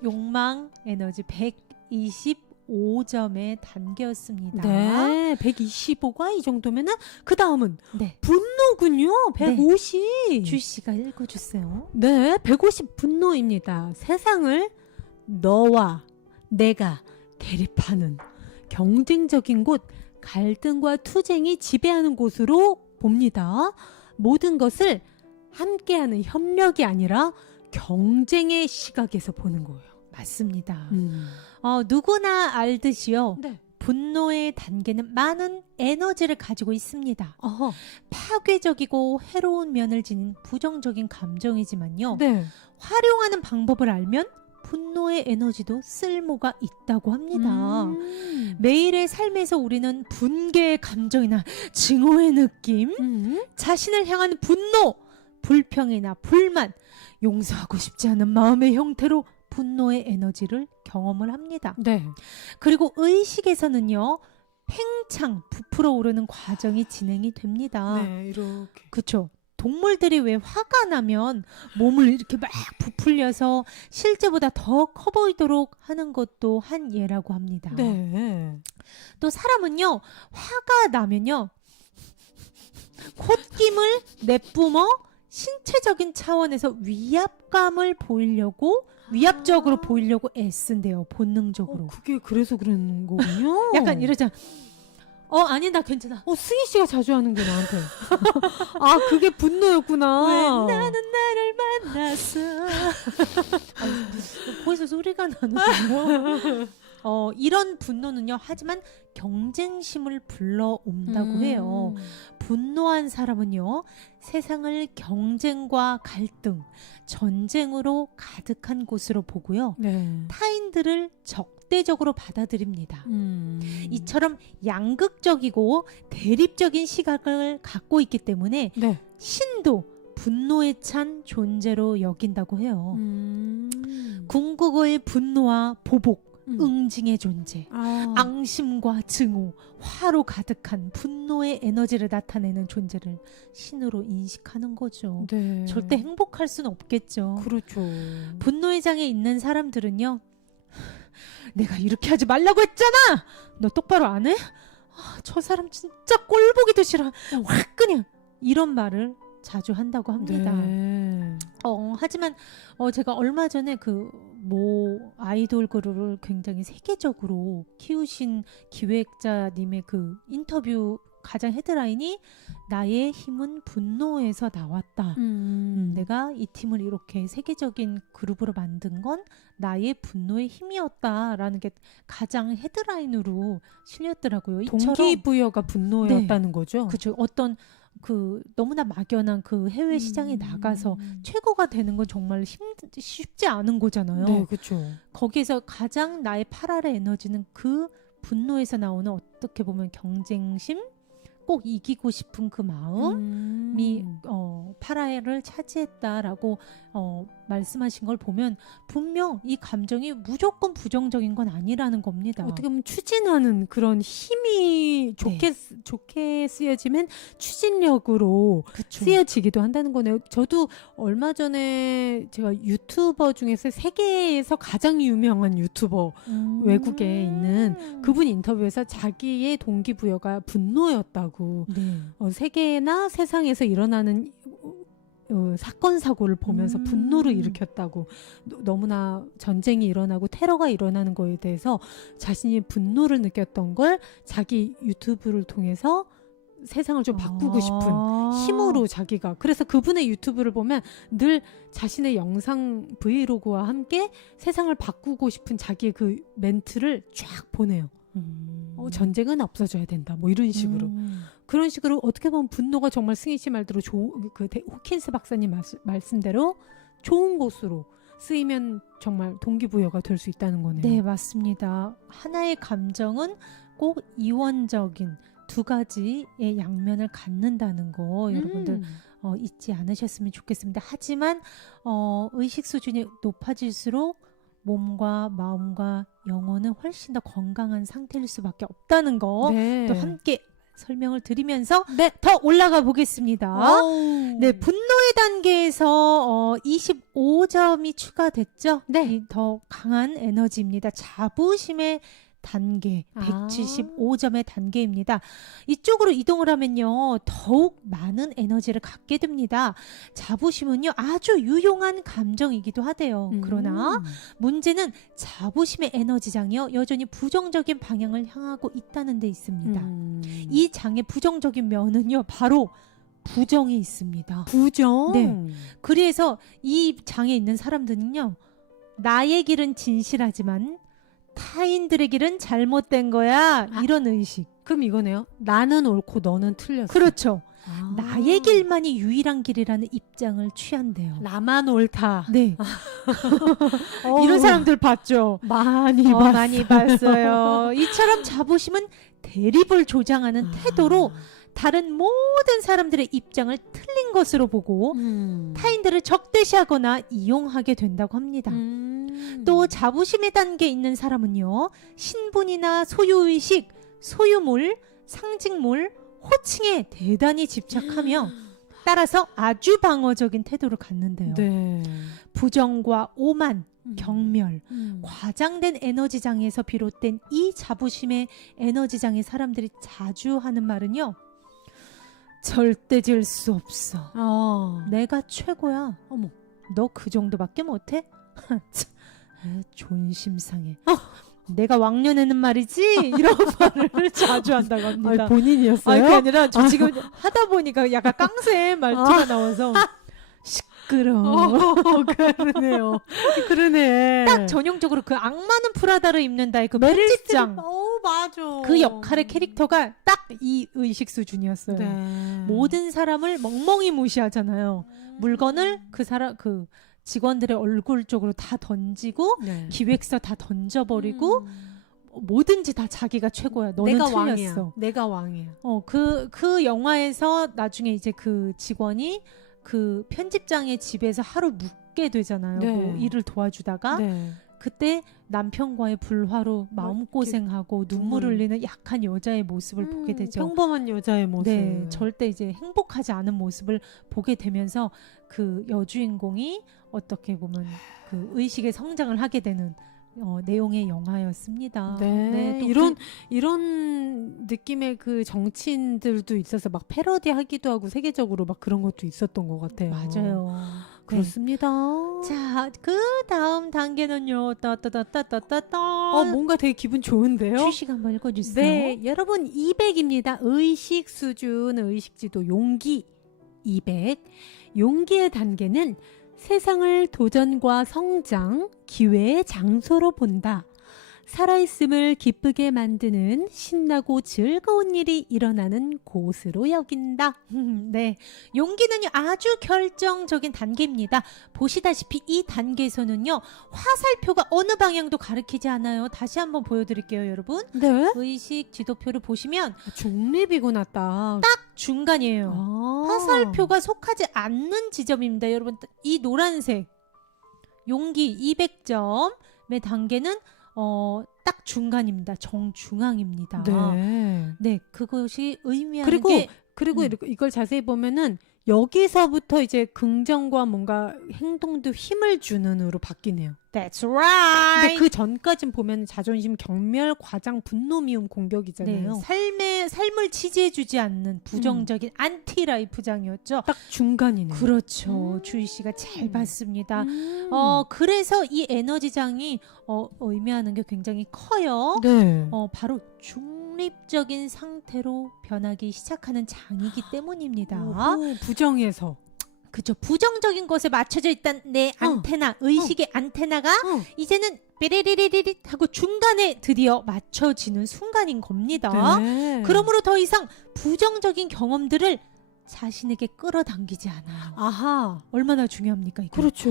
욕망 에너지 125점의 단계였습니다. 네, 125가 이 정도면은 그 다음은 네. 분노군요. 150. 주 씨가 읽어주세요. 네, 150 분노입니다. 세상을 너와 내가 대립하는 경쟁적인 곳, 갈등과 투쟁이 지배하는 곳으로 봅니다. 모든 것을 함께하는 협력이 아니라 경쟁의 시각에서 보는 거예요. 맞습니다. 음. 누구나 알듯이요. 네. 분노의 단계는 많은 에너지를 가지고 있습니다. 어허. 파괴적이고 해로운 면을 지닌 부정적인 감정이지만요. 네. 활용하는 방법을 알면 분노의 에너지도 쓸모가 있다고 합니다. 매일의 삶에서 우리는 분개의 감정이나 증오의 느낌, 자신을 향한 분노, 불평이나 불만, 용서하고 싶지 않은 마음의 형태로 분노의 에너지를 경험을 합니다. 네. 그리고 의식에서는요, 팽창, 부풀어 오르는 과정이 진행이 됩니다. 네, 이렇게. 그렇죠. 동물들이 왜 화가 나면 몸을 이렇게 막 부풀려서 실제보다 더 커 보이도록 하는 것도 한 예라고 합니다. 네. 또 사람은요, 화가 나면요, 콧김을 내뿜어 신체적인 차원에서 위압감을 보이려고, 위압적으로 보이려고 애쓴대요, 본능적으로. 그게 그래서 그러는 거군요. 약간 이러자. 아니, 나 괜찮아. 승희 씨가 자주 하는 게 나한테. 아, 그게 분노였구나. 왜 나는 나를 만났어. 거기서 소리가 나는군요. 이런 분노는요, 하지만 경쟁심을 불러온다고 해요. 분노한 사람은요, 세상을 경쟁과 갈등, 전쟁으로 가득한 곳으로 보고요. 네. 타인들을 적대적으로 받아들입니다. 이처럼 양극적이고 대립적인 시각을 갖고 있기 때문에 네. 신도 분노에 찬 존재로 여긴다고 해요. 궁극의 분노와 보복, 응징의 존재, 앙심과 증오, 화로 가득한 분노의 에너지를 나타내는 존재를 신으로 인식하는 거죠. 네. 절대 행복할 수는 없겠죠. 그렇죠. 분노의 장에 있는 사람들은요, 내가 이렇게 하지 말라고 했잖아! 너 똑바로 안 해? 저 사람 진짜 꼴보기도 싫어. 확 그냥 이런 말을 자주 한다고 합니다. 네. 하지만 제가 얼마 전에 모 아이돌 그룹을 굉장히 세계적으로 키우신 기획자님의 그 인터뷰 가장 헤드라인이 나의 힘은 분노에서 나왔다. 내가 이 팀을 이렇게 세계적인 그룹으로 만든 건 나의 분노의 힘이었다라는 게 가장 헤드라인으로 실렸더라고요. 이처럼 동기부여가 분노였다는 거죠. 그렇죠. 어떤 너무나 막연한 그 해외 시장에 나가서 최고가 되는 건 정말 쉽지 않은 거잖아요. 네, 그렇죠. 거기에서 가장 나의 8알의 에너지는 그 분노에서 나오는 어떻게 보면 경쟁심, 꼭 이기고 싶은 그 마음이 8알을 차지했다라고 말씀하신 걸 보면 분명 이 감정이 무조건 부정적인 건 아니라는 겁니다. 어떻게 보면 추진하는 그런 힘이 좋게 쓰여지면 추진력으로 그쵸. 쓰여지기도 한다는 거네요. 저도 얼마 전에 제가 유튜버 중에서 세계에서 가장 유명한 유튜버 외국에 있는 그분 인터뷰에서 자기의 동기부여가 분노였다고. 네. 세계나 세상에서 일어나는 사건 사고를 보면서 분노를 일으켰다고, 너무나 전쟁이 일어나고 테러가 일어나는 거에 대해서 자신이 분노를 느꼈던 걸 자기 유튜브를 통해서 세상을 좀 바꾸고 싶은 힘으로 자기가. 그래서 그분의 유튜브를 보면 늘 자신의 영상 브이로그와 함께 세상을 바꾸고 싶은 자기의 그 멘트를 쫙 보내요. 전쟁은 없어져야 된다. 뭐 이런 식으로. 그런 식으로 어떻게 보면 분노가 정말 승희 씨 말대로 호킨스 박사님 말씀대로 좋은 곳으로 쓰이면 정말 동기부여가 될 수 있다는 거네요. 네, 맞습니다. 하나의 감정은 꼭 이원적인 두 가지의 양면을 갖는다는 거 여러분들 잊지 않으셨으면 좋겠습니다. 하지만 의식 수준이 높아질수록 몸과 마음과 영혼은 훨씬 더 건강한 상태일 수밖에 없다는 거 또 함께 설명을 드리면서 더 올라가 보겠습니다. 네, 분노의 단계에서 25점이 추가됐죠. 네. 더 강한 에너지입니다. 자부심의 단계 175점의 단계입니다. 이쪽으로 이동을 하면요 더욱 많은 에너지를 갖게 됩니다. 자부심은요 아주 유용한 감정이기도 하대요. 그러나 문제는 자부심의 에너지장이요 여전히 부정적인 방향을 향하고 있다는 데 있습니다. 이 장의 부정적인 면은요 바로 부정이 있습니다. 부정? 네. 그래서 이 장에 있는 사람들은요 나의 길은 진실하지만 타인들의 길은 잘못된 거야. 이런 의식. 그럼 이거네요. 나는 옳고 너는 틀렸어. 그렇죠. 나의 길만이 유일한 길이라는 입장을 취한대요. 나만 옳다. 네. 이런 사람들 봤죠? 많이 봤어요. 많이 봤어요. 이처럼 자부심은 대립을 조장하는 태도로 다른 모든 사람들의 입장을 틀린 것으로 보고 타인들을 적대시하거나 이용하게 된다고 합니다. 또 자부심의 단계에 있는 사람은요. 신분이나 소유의식, 소유물, 상징물, 호칭에 대단히 집착하며 따라서 아주 방어적인 태도를 갖는데요. 네. 부정과 오만, 경멸, 과장된 에너지장에서 비롯된 이 자부심의 에너지장의 사람들이 자주 하는 말은요. 절대 질 수 없어. 내가 최고야. 어머, 너 그 정도밖에 못해? 존심상해. 내가 왕년에는 말이지 이런 말을 자주 한다고 합니다. 본인이었어요? 그게 아니라 저 지금 하다 보니까 약간 깡새 말투가 나와서 시끄러워. 그러네요. 그러네. 딱 전형적으로 그 악마는 프라다를 입는다의 그 편집장. 맞아. 그 역할의 캐릭터가 딱 이 의식 수준이었어요. 네. 모든 사람을 멍멍이 무시하잖아요. 물건을 그 직원들의 얼굴 쪽으로 다 던지고 네. 기획서 다 던져버리고 뭐든지 다 자기가 최고야. 너는 내가 틀렸어. 왕이야. 내가 왕이야. 그 영화에서 나중에 이제 그 직원이 그 편집장의 집에서 하루 묵게 되잖아요. 네. 뭐 일을 도와주다가 네. 그때 남편과의 불화로 마음고생하고 눈물 흘리는 약한 여자의 모습을 보게 되죠. 평범한 여자의 모습. 네, 절대 이제 행복하지 않은 모습을 보게 되면서 그 여주인공이 어떻게 보면 그 의식의 성장을 하게 되는 내용의 영화였습니다. 네, 또 이런 느낌의 그 정치인들도 있어서 막 패러디하기도 하고 세계적으로 막 그런 것도 있었던 것 같아요. 맞아요. 그렇습니다. 자, 그 다음 단계는요. 따따따따따따. 뭔가 되게 기분 좋은데요? 주식 한번 읽어주세요. 네, 여러분 200입니다. 의식 수준, 의식지도 용기 200. 용기의 단계는 세상을 도전과 성장, 기회의 장소로 본다. 살아있음을 기쁘게 만드는 신나고 즐거운 일이 일어나는 곳으로 여긴다. 네, 용기는요 아주 결정적인 단계입니다. 보시다시피 이 단계에서는요 화살표가 어느 방향도 가리키지 않아요. 다시 한번 보여드릴게요, 여러분. 네? 의식 지도표를 보시면 중립이구나 딱. 중간이에요. 화살표가 속하지 않는 지점입니다. 여러분, 이 노란색 용기 200점의 단계는 딱 중간입니다. 정중앙입니다. 네, 그것이 의미하는 그리고 이걸 자세히 보면은 여기서부터 이제 긍정과 뭔가 행동도 힘을 주는으로 바뀌네요. That's right. 근데 그 전까진 보면 자존심, 경멸, 과장, 분노, 미움, 공격이잖아요. 네, 삶을 지지해주지 않는 부정적인 안티 라이프장이었죠. 딱 중간이네요. 그렇죠. 주희 씨가 잘 봤습니다. 그래서 이 에너지장이 의미하는 게 굉장히 커요. 네. 바로 중립 중립적인 상태로 변하기 시작하는 장이기 때문입니다. 오호, 부정에서. 그죠. 부정적인 것에 맞춰져 있던 내 안테나, 의식의 안테나가 이제는 삐리리리리 하고 중간에 드디어 맞춰지는 순간인 겁니다. 네. 그러므로 더 이상 부정적인 경험들을 자신에게 끌어당기지 않아요. 아하. 얼마나 중요합니까? 이게? 그렇죠.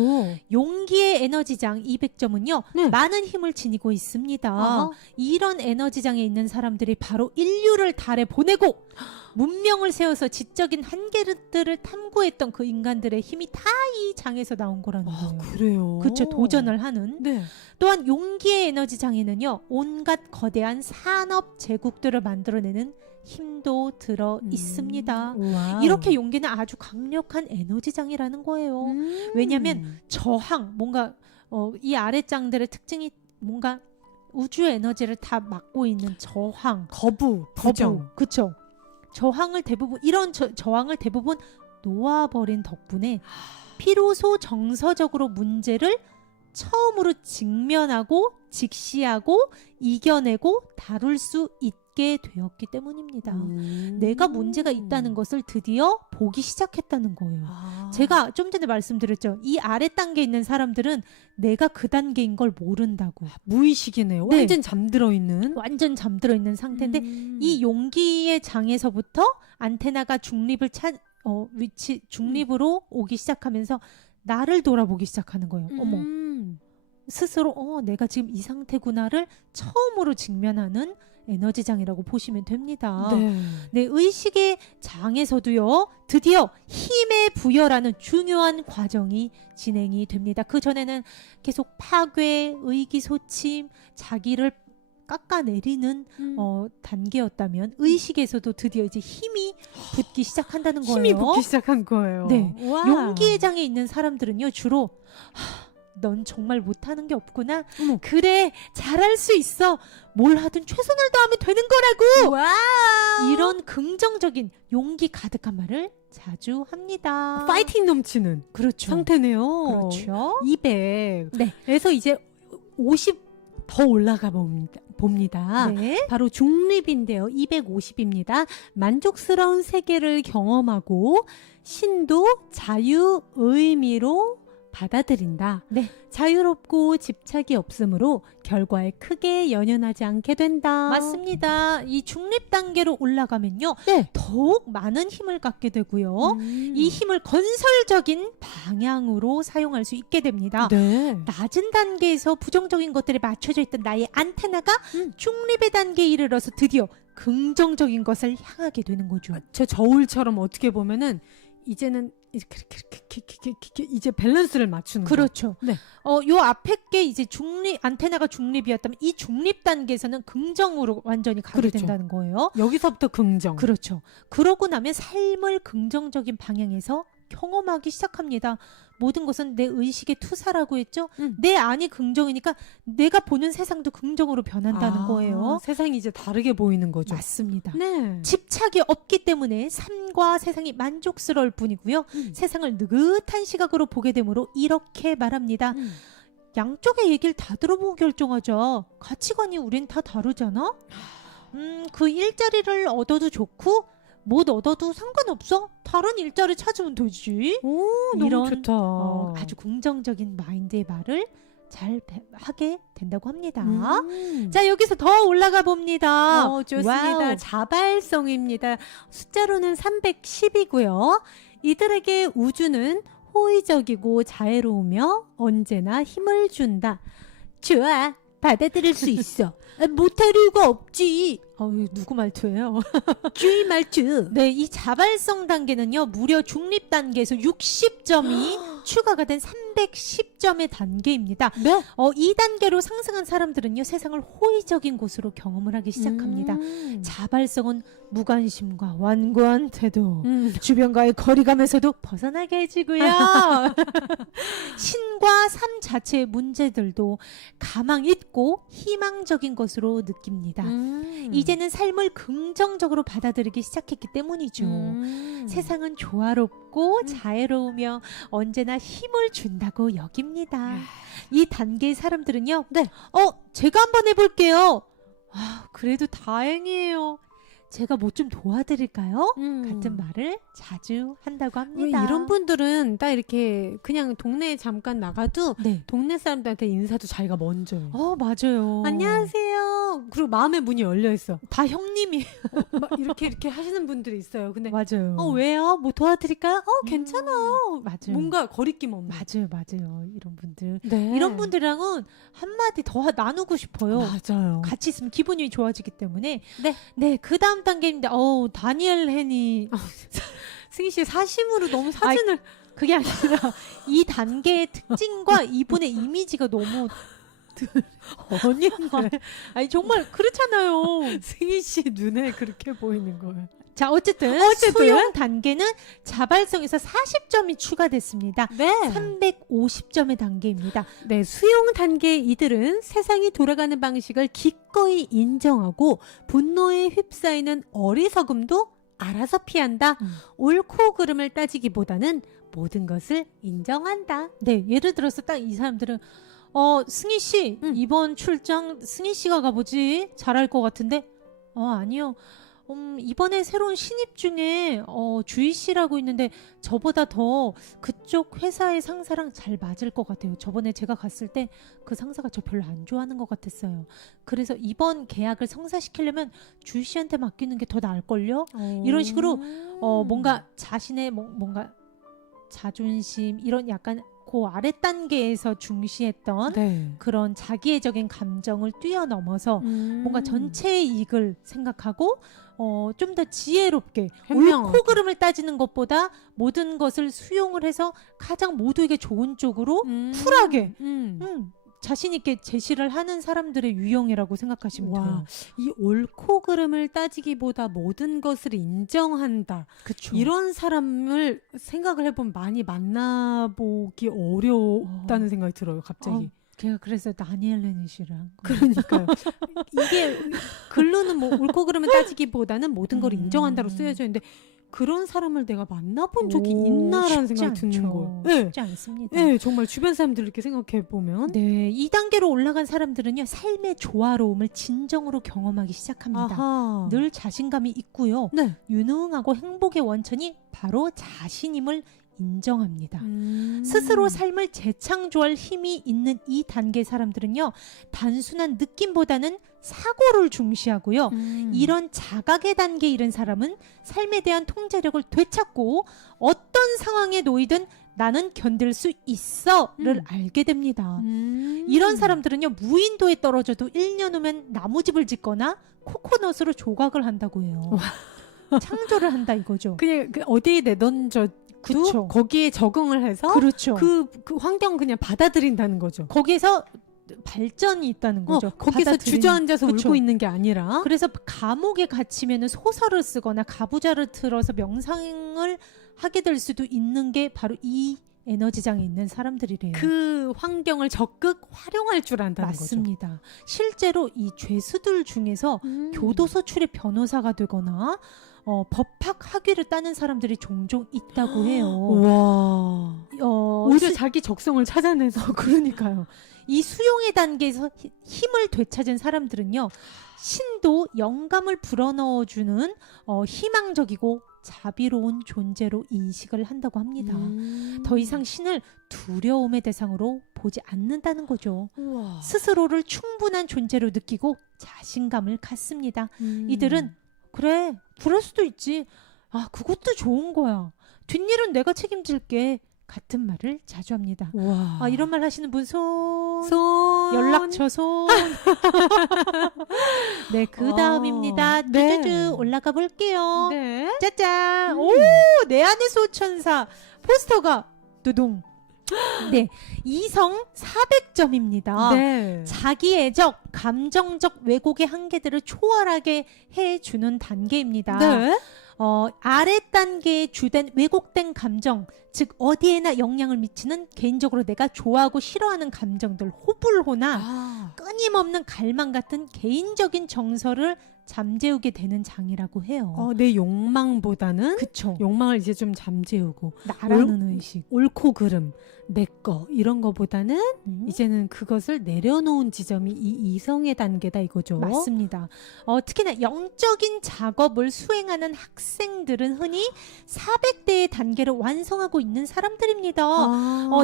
용기의 에너지장 200점은요. 네. 많은 힘을 지니고 있습니다. 아하. 이런 에너지장에 있는 사람들이 바로 인류를 달에 보내고 문명을 세워서 지적인 한계들을 탐구했던 그 인간들의 힘이 다 이 장에서 나온 거라는 거예요. 그래요. 그렇죠. 도전을 하는. 네. 또한 용기의 에너지장에는요. 온갖 거대한 산업 제국들을 만들어내는 힘도 들어 있습니다. 와우. 이렇게 용기는 아주 강력한 에너지장이라는 거예요. 왜냐하면 저항, 뭔가 이 아랫장들의 특징이 뭔가 우주의 에너지를 다 막고 있는 저항, 거부, 부정. 그쵸. 저항을 대부분 이런 저항을 대부분 놓아버린 덕분에 비로소 정서적으로 문제를 처음으로 직면하고 직시하고 이겨내고 다룰 수 있게 되었기 때문입니다. 내가 문제가 있다는 것을 드디어 보기 시작했다는 거예요. 제가 좀 전에 말씀드렸죠. 이 아래 단계에 있는 사람들은 내가 그 단계인 걸 모른다고. 무의식이네요. 네. 완전 잠들어 있는. 완전 잠들어 있는 상태인데 이 용기의 장에서부터 안테나가 중립을 중립으로 오기 시작하면서 나를 돌아보기 시작하는 거예요. 어머, 스스로 내가 지금 이 상태구나를 처음으로 직면하는 에너지장이라고 보시면 됩니다. 네. 네, 의식의 장에서도요, 드디어 힘의 부여라는 중요한 과정이 진행이 됩니다. 그 전에는 계속 파괴, 의기소침, 자기를 깎아내리는 단계였다면 의식에서도 드디어 이제 힘이 붙기 시작한다는 거예요. 힘이 붙기 시작한 거예요. 네. 와. 용기의 장에 있는 사람들은요, 주로 넌 정말 못하는 게 없구나. 어머. 그래, 잘할 수 있어. 뭘 하든 최선을 다하면 되는 거라고. 와. 이런 긍정적인 용기 가득한 말을 자주 합니다. 파이팅 넘치는 그렇죠. 상태네요. 그렇죠. 200에서 네. 이제 50 더 올라가 봅니다. 네. 바로 중립인데요. 250입니다. 만족스러운 세계를 경험하고 신도 자유 의미로 받아들인다. 네. 자유롭고 집착이 없으므로 결과에 크게 연연하지 않게 된다. 맞습니다. 이 중립 단계로 올라가면요. 네. 더욱 많은 힘을 갖게 되고요. 이 힘을 건설적인 방향으로 사용할 수 있게 됩니다. 네. 낮은 단계에서 부정적인 것들에 맞춰져 있던 나의 안테나가 중립의 단계에 이르러서 드디어 긍정적인 것을 향하게 되는 거죠. 저 저울처럼 어떻게 보면은 이제는 이제 밸런스를 맞추는 거. 그렇죠. 네. 요 앞에 게 이제 안테나가 중립이었다면 이 중립 단계에서는 긍정으로 완전히 가게 그렇죠. 된다는 거예요. 여기서부터 긍정. 그렇죠. 그러고 나면 삶을 긍정적인 방향에서 경험하기 시작합니다. 모든 것은 내 의식의 투사라고 했죠. 내 안이 긍정이니까 내가 보는 세상도 긍정으로 변한다는 거예요. 세상이 이제 다르게 보이는 거죠. 맞습니다. 네. 집착이 없기 때문에 삶과 세상이 만족스러울 뿐이고요. 세상을 느긋한 시각으로 보게 되므로 이렇게 말합니다. 양쪽의 얘기를 다 들어보고 결정하자. 가치관이 우린 다 다르잖아. 그 일자리를 얻어도 좋고 못 얻어도 상관없어. 다른 일자리 찾으면 되지. 오, 너무 이런, 좋다. 아주 긍정적인 마인드의 말을 잘 하게 된다고 합니다. 자, 여기서 더 올라가 봅니다. 좋습니다. 와우. 자발성입니다. 숫자로는 310이고요. 이들에게 우주는 호의적이고 자애로우며 언제나 힘을 준다. 좋아, 받아들일 수 있어. 못할 이유가 없지. 누구 말투예요? 주의 말투. 네, 이 자발성 단계는요, 무려 중립 단계에서 60점이 추가가 된 310점의 단계입니다. 네. 이 단계로 상승한 사람들은요, 세상을 호의적인 곳으로 경험을 하기 시작합니다. 자발성은 무관심과 완고한 태도, 주변과의 거리감에서도 벗어나게 해주고요. 신과 삶 자체의 문제들도 가망 있고 희망적인 것으로 느낍니다. 이제는 삶을 긍정적으로 받아들이기 시작했기 때문이죠. 세상은 조화롭고 자애로우며 언제나 힘을 준다고 여깁니다. 이 단계의 사람들은요. 네. 제가 한번 해볼게요. 아, 그래도 다행이에요. 제가 뭐 좀 도와드릴까요? 같은 말을 자주 한다고 왜 합니다. 이런 분들은 딱 이렇게 그냥 동네에 잠깐 나가도 네. 동네 사람들한테 인사도 자기가 먼저 해. 맞아요. 안녕하세요. 그리고 마음의 문이 열려 있어. 다 형님이. 막 이렇게 하시는 분들이 있어요. 근데 맞아요. 왜요? 뭐 도와드릴까요? 괜찮아요. 맞아요. 뭔가 거리낌 없는. 맞아요. 이런 분들. 네. 이런 분들이랑은 한마디 더 나누고 싶어요. 맞아요. 같이 있으면 기분이 좋아지기 때문에. 네. 네, 그 다음 단계입니다. 다니엘 헨이. 승희 씨 사심으로 너무 사진을 그게 아니라 이 단계의 특징과 이분의 이미지가 너무 아니 정말 그렇잖아요. 승희 씨 눈에 그렇게 보이는 거예요. 자, 어쨌든 수용 단계는 자발성에서 40점이 추가됐습니다. 네. 350점의 단계입니다. 네, 수용 단계 이들은 세상이 돌아가는 방식을 기꺼이 인정하고 분노에 휩싸이는 어리석음도 알아서 피한다. 옳고 그름을 따지기보다는 모든 것을 인정한다. 네, 예를 들어서 딱 이 사람들은 승희 씨 이번 출장 승희 씨가 가보지 잘할 것 같은데 아니요. 이번에 새로운 신입 중에 주희 씨라고 있는데 저보다 더 그쪽 회사의 상사랑 잘 맞을 것 같아요. 저번에 제가 갔을 때 그 상사가 저 별로 안 좋아하는 것 같았어요. 그래서 이번 계약을 성사시키려면 주희 씨한테 맡기는 게 더 나을걸요? 이런 식으로 뭔가 자신의 뭔가 자존심 이런 약간 그 아래 단계에서 중시했던 네. 그런 자기애적인 감정을 뛰어넘어서 뭔가 전체의 이익을 생각하고 좀 더 지혜롭게 현명하게. 옳고 그름을 따지는 것보다 모든 것을 수용을 해서 가장 모두에게 좋은 쪽으로 쿨하게 자신 있게 제시를 하는 사람들의 유형이라고 생각하시면 와, 돼요. 이 옳고 그름을 따지기보다 모든 것을 인정한다. 그쵸. 이런 사람을 생각을 해보면 많이 만나보기 어렵다는 생각이 들어요. 갑자기. 걔가 그래서 다니엘 레닛이랑 그러니까요. 이게 글로는 뭐 옳고 그름을 따지기보다는 모든 걸 인정한다로 쓰여져 있는데 그런 사람을 내가 만나본 적이 있나라는 생각이 드는 거예요. 네. 쉽지 않습니다. 네, 정말 주변 사람들 이렇게 생각해 보면 네, 2단계로 올라간 사람들은요, 삶의 조화로움을 진정으로 경험하기 시작합니다. 아하. 늘 자신감이 있고요. 네. 유능하고 행복의 원천이 바로 자신임을 인정합니다. 스스로 삶을 재창조할 힘이 있는 이 단계 사람들은요, 단순한 느낌보다는 사고를 중시하고요. 이런 자각의 단계에 이른 사람은 삶에 대한 통제력을 되찾고 어떤 상황에 놓이든 나는 견딜 수 있어를 알게 됩니다. 이런 사람들은요, 무인도에 떨어져도 1년 후면 나무집을 짓거나 코코넛으로 조각을 한다고 해요. 창조를 한다 이거죠. 그냥 어디에 내던져 그쵸. 거기에 적응을 해서 그렇죠. 그 환경 그냥 받아들인다는 거죠. 거기에서 발전이 있다는 거죠. 거기서 주저앉아서 그쵸. 울고 있는 게 아니라. 그래서 감옥에 갇히면 소설을 쓰거나 가부좌를 틀어서 명상을 하게 될 수도 있는 게 바로 이 에너지장에 있는 사람들이래요. 그 환경을 적극 활용할 줄 안다는 맞습니다. 실제로 이 죄수들 중에서 거죠. 교도소 출입 변호사가 되거나 법학 학위를 따는 사람들이 종종 있다고 해요. 와. 오히려 자기 적성을 찾아내서. 그러니까요. 이 수용의 단계에서 힘을 되찾은 사람들은요, 신도 영감을 불어넣어주는 희망적이고 자비로운 존재로 인식을 한다고 합니다. 더 이상 신을 두려움의 대상으로 보지 않는다는 거죠. 우와. 스스로를 충분한 존재로 느끼고 자신감을 갖습니다. 이들은 그래, 그럴 수도 있지. 그것도 좋은 거야. 뒷일은 내가 책임질게. 같은 말을 자주 합니다. 와. 이런 말 하시는 분 손. 연락처 손. 네, 그 다음입니다. 네. 쭈쭈쭈 올라가 볼게요. 네. 짜잔. 오, 내 안의 소천사. 포스터가 두둥. 네, 이성 400점입니다. 네. 자기애적, 감정적 왜곡의 한계들을 초월하게 해주는 단계입니다. 네. 아래 단계의 주된 왜곡된 감정, 즉 어디에나 영향을 미치는 개인적으로 내가 좋아하고 싫어하는 감정들, 호불호나 끊임없는 갈망 같은 개인적인 정서를 잠재우게 되는 장이라고 해요. 내 욕망보다는 그쵸. 욕망을 이제 좀 잠재우고 나라는 의식. 옳고 그름, 내 거 이런 거보다는 음. 이제는 그것을 내려놓은 지점이 이 이성의 단계다 이거죠. 맞습니다. 특히나 영적인 작업을 수행하는 학생들은 흔히 400대의 단계를 완성하고 있는 사람들입니다.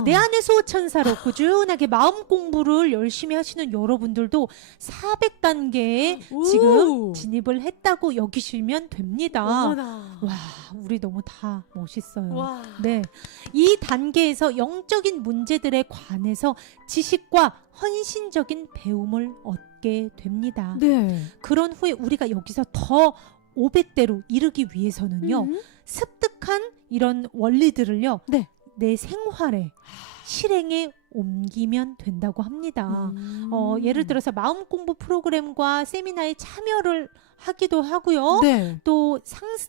내 안에 수호천사로 꾸준하게 마음 공부를 열심히 하시는 여러분들도 400단계에 지금 진입을 했다고 여기시면 됩니다. 어머나. 와, 우리 너무 다 멋있어요. 와. 네. 이 단계에서 영적인 문제들에 관해서 지식과 헌신적인 배움을 얻게 됩니다. 네. 그런 후에 우리가 여기서 더 500대로 이르기 위해서는요. 습득한 이런 원리들을요. 네. 내 생활에 실행에 옮기면 된다고 합니다. 예를 들어서 마음 공부 프로그램과 세미나에 참여를 하기도 하고요. 네. 또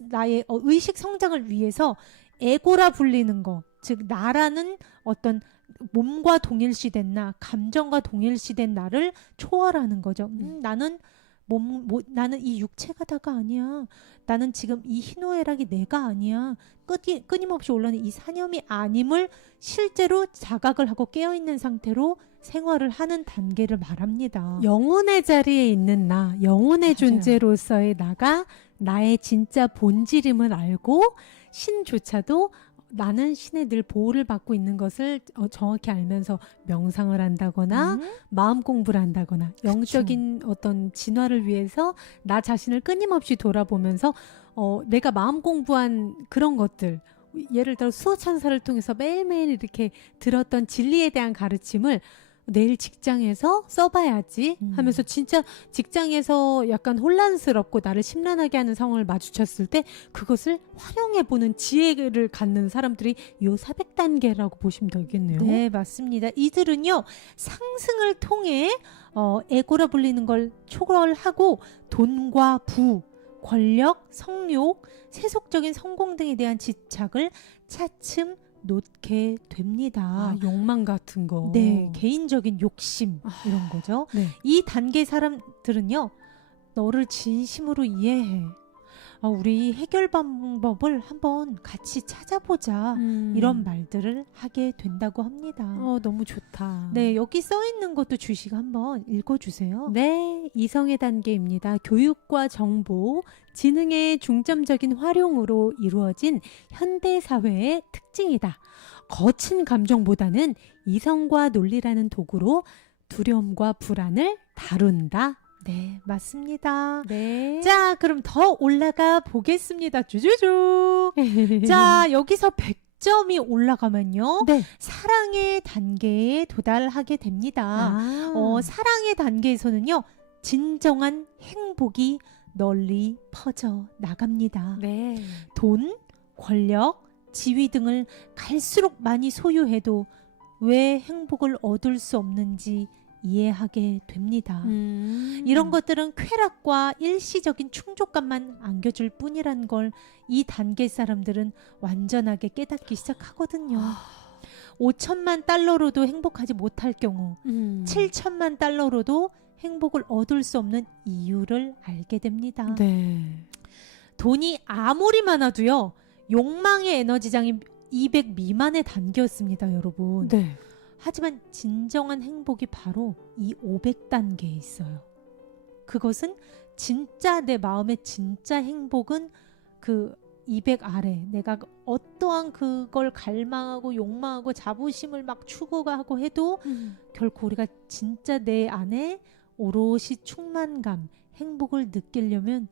나의 의식 성장을 위해서 에고라 불리는 거, 즉 나라는 어떤 몸과 동일시된 나, 감정과 동일시된 나를 초월하는 거죠. 나는 나는 이 육체가 다가 아니야. 나는 지금 이 희노애락이 내가 아니야. 끊임없이 올라오는 이 사념이 아님을 실제로 자각을 하고 깨어있는 상태로 생활을 하는 단계를 말합니다. 영혼의 자리에 있는 나, 영혼의 맞아요. 존재로서의 나가 나의 진짜 본질임을 알고 신조차도 나는 신의 늘 보호를 받고 있는 것을 정확히 알면서 명상을 한다거나 마음 공부를 한다거나 영적인 어떤 진화를 위해서 나 자신을 끊임없이 돌아보면서 내가 마음 공부한 그런 것들, 예를 들어 수호천사를 통해서 매일매일 이렇게 들었던 진리에 대한 가르침을 내일 직장에서 써봐야지 하면서 진짜 직장에서 약간 혼란스럽고 나를 심란하게 하는 상황을 마주쳤을 때 그것을 활용해보는 지혜를 갖는 사람들이 요 400단계라고 보시면 되겠네요. 네, 맞습니다. 이들은요, 상승을 통해 에고라 불리는 걸 초월하고 돈과 부, 권력, 성욕, 세속적인 성공 등에 대한 집착을 차츰 놓게 됩니다. 욕망 같은 거. 네, 개인적인 욕심 이런 거죠. 네. 이 단계 사람들은요, 너를 진심으로 이해해. 우리 해결 방법을 한번 같이 찾아보자. 이런 말들을 하게 된다고 합니다. 너무 좋다. 네, 여기 써 있는 것도 주식 한번 읽어주세요. 네, 이성의 단계입니다. 교육과 정보, 지능의 중점적인 활용으로 이루어진 현대 사회의 특징이다. 거친 감정보다는 이성과 논리라는 도구로 두려움과 불안을 다룬다. 네, 맞습니다. 네. 자, 그럼 더 올라가 보겠습니다. 쭈쭈쭈. 자, 여기서 100점이 올라가면요. 네. 사랑의 단계에 도달하게 됩니다. 사랑의 단계에서는요, 진정한 행복이 널리 퍼져 나갑니다. 네. 돈, 권력, 지위 등을 갈수록 많이 소유해도 왜 행복을 얻을 수 없는지 이해하게 됩니다. 이런 것들은 쾌락과 일시적인 충족감만 안겨줄 뿐이란 걸 이 단계 사람들은 완전하게 깨닫기 시작하거든요. 5천만 달러로도 행복하지 못할 경우 7천만 달러로도 행복을 얻을 수 없는 이유를 알게 됩니다. 네. 돈이 아무리 많아도요, 욕망의 에너지장이 200 미만의 단계였습니다, 여러분. 네. 하지만 진정한 행복이 바로 이 500단계에 있어요. 그것은 진짜 내 마음의 진짜 행복은 그 200 아래, 내가 어떠한 그걸 갈망하고 욕망하고 자부심을 막 추구하고 해도 결코 우리가 진짜 내 안에 오롯이 충만감, 행복을 느끼려면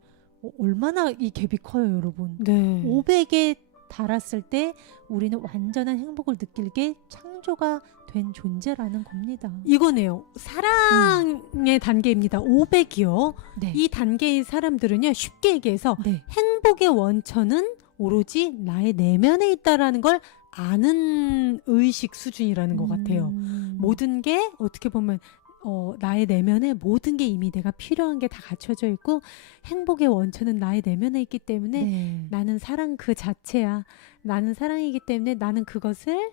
얼마나 이 갭이 커요, 여러분. 네. 500에 달았을 때 우리는 완전한 행복을 느끼게 창조가 된 존재라는 겁니다. 이거네요. 사랑의 단계입니다. 500이요. 네. 이 단계의 사람들은요, 쉽게 얘기해서 네. 행복의 원천은 오로지 나의 내면에 있다라는 걸 아는 의식 수준이라는 것 같아요. 모든 게 어떻게 보면 나의 내면에 모든 게 이미 내가 필요한 게 다 갖춰져 있고 행복의 원천은 나의 내면에 있기 때문에 네. 나는 사랑 그 자체야. 나는 사랑이기 때문에 나는 그것을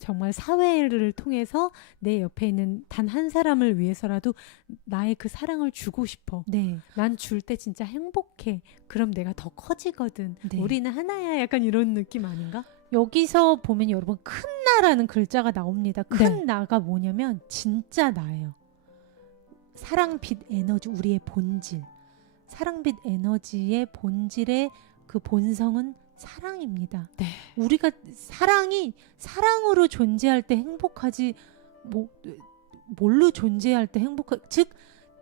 정말 사회를 통해서 내 옆에 있는 단 한 사람을 위해서라도 나의 그 사랑을 주고 싶어. 네. 난 줄 때 진짜 행복해. 그럼 내가 더 커지거든. 네. 우리는 하나야. 약간 이런 느낌 아닌가? 여기서 보면 여러분 큰 나라는 글자가 나옵니다. 큰 네. 나가 뭐냐면 진짜 나예요. 사랑, 빛, 에너지, 우리의 본질. 사랑, 빛, 에너지의 본질의 그 본성은 사랑입니다. 네. 우리가 사랑이 사랑으로 존재할 때 행복하지 뭘로 존재할 때 즉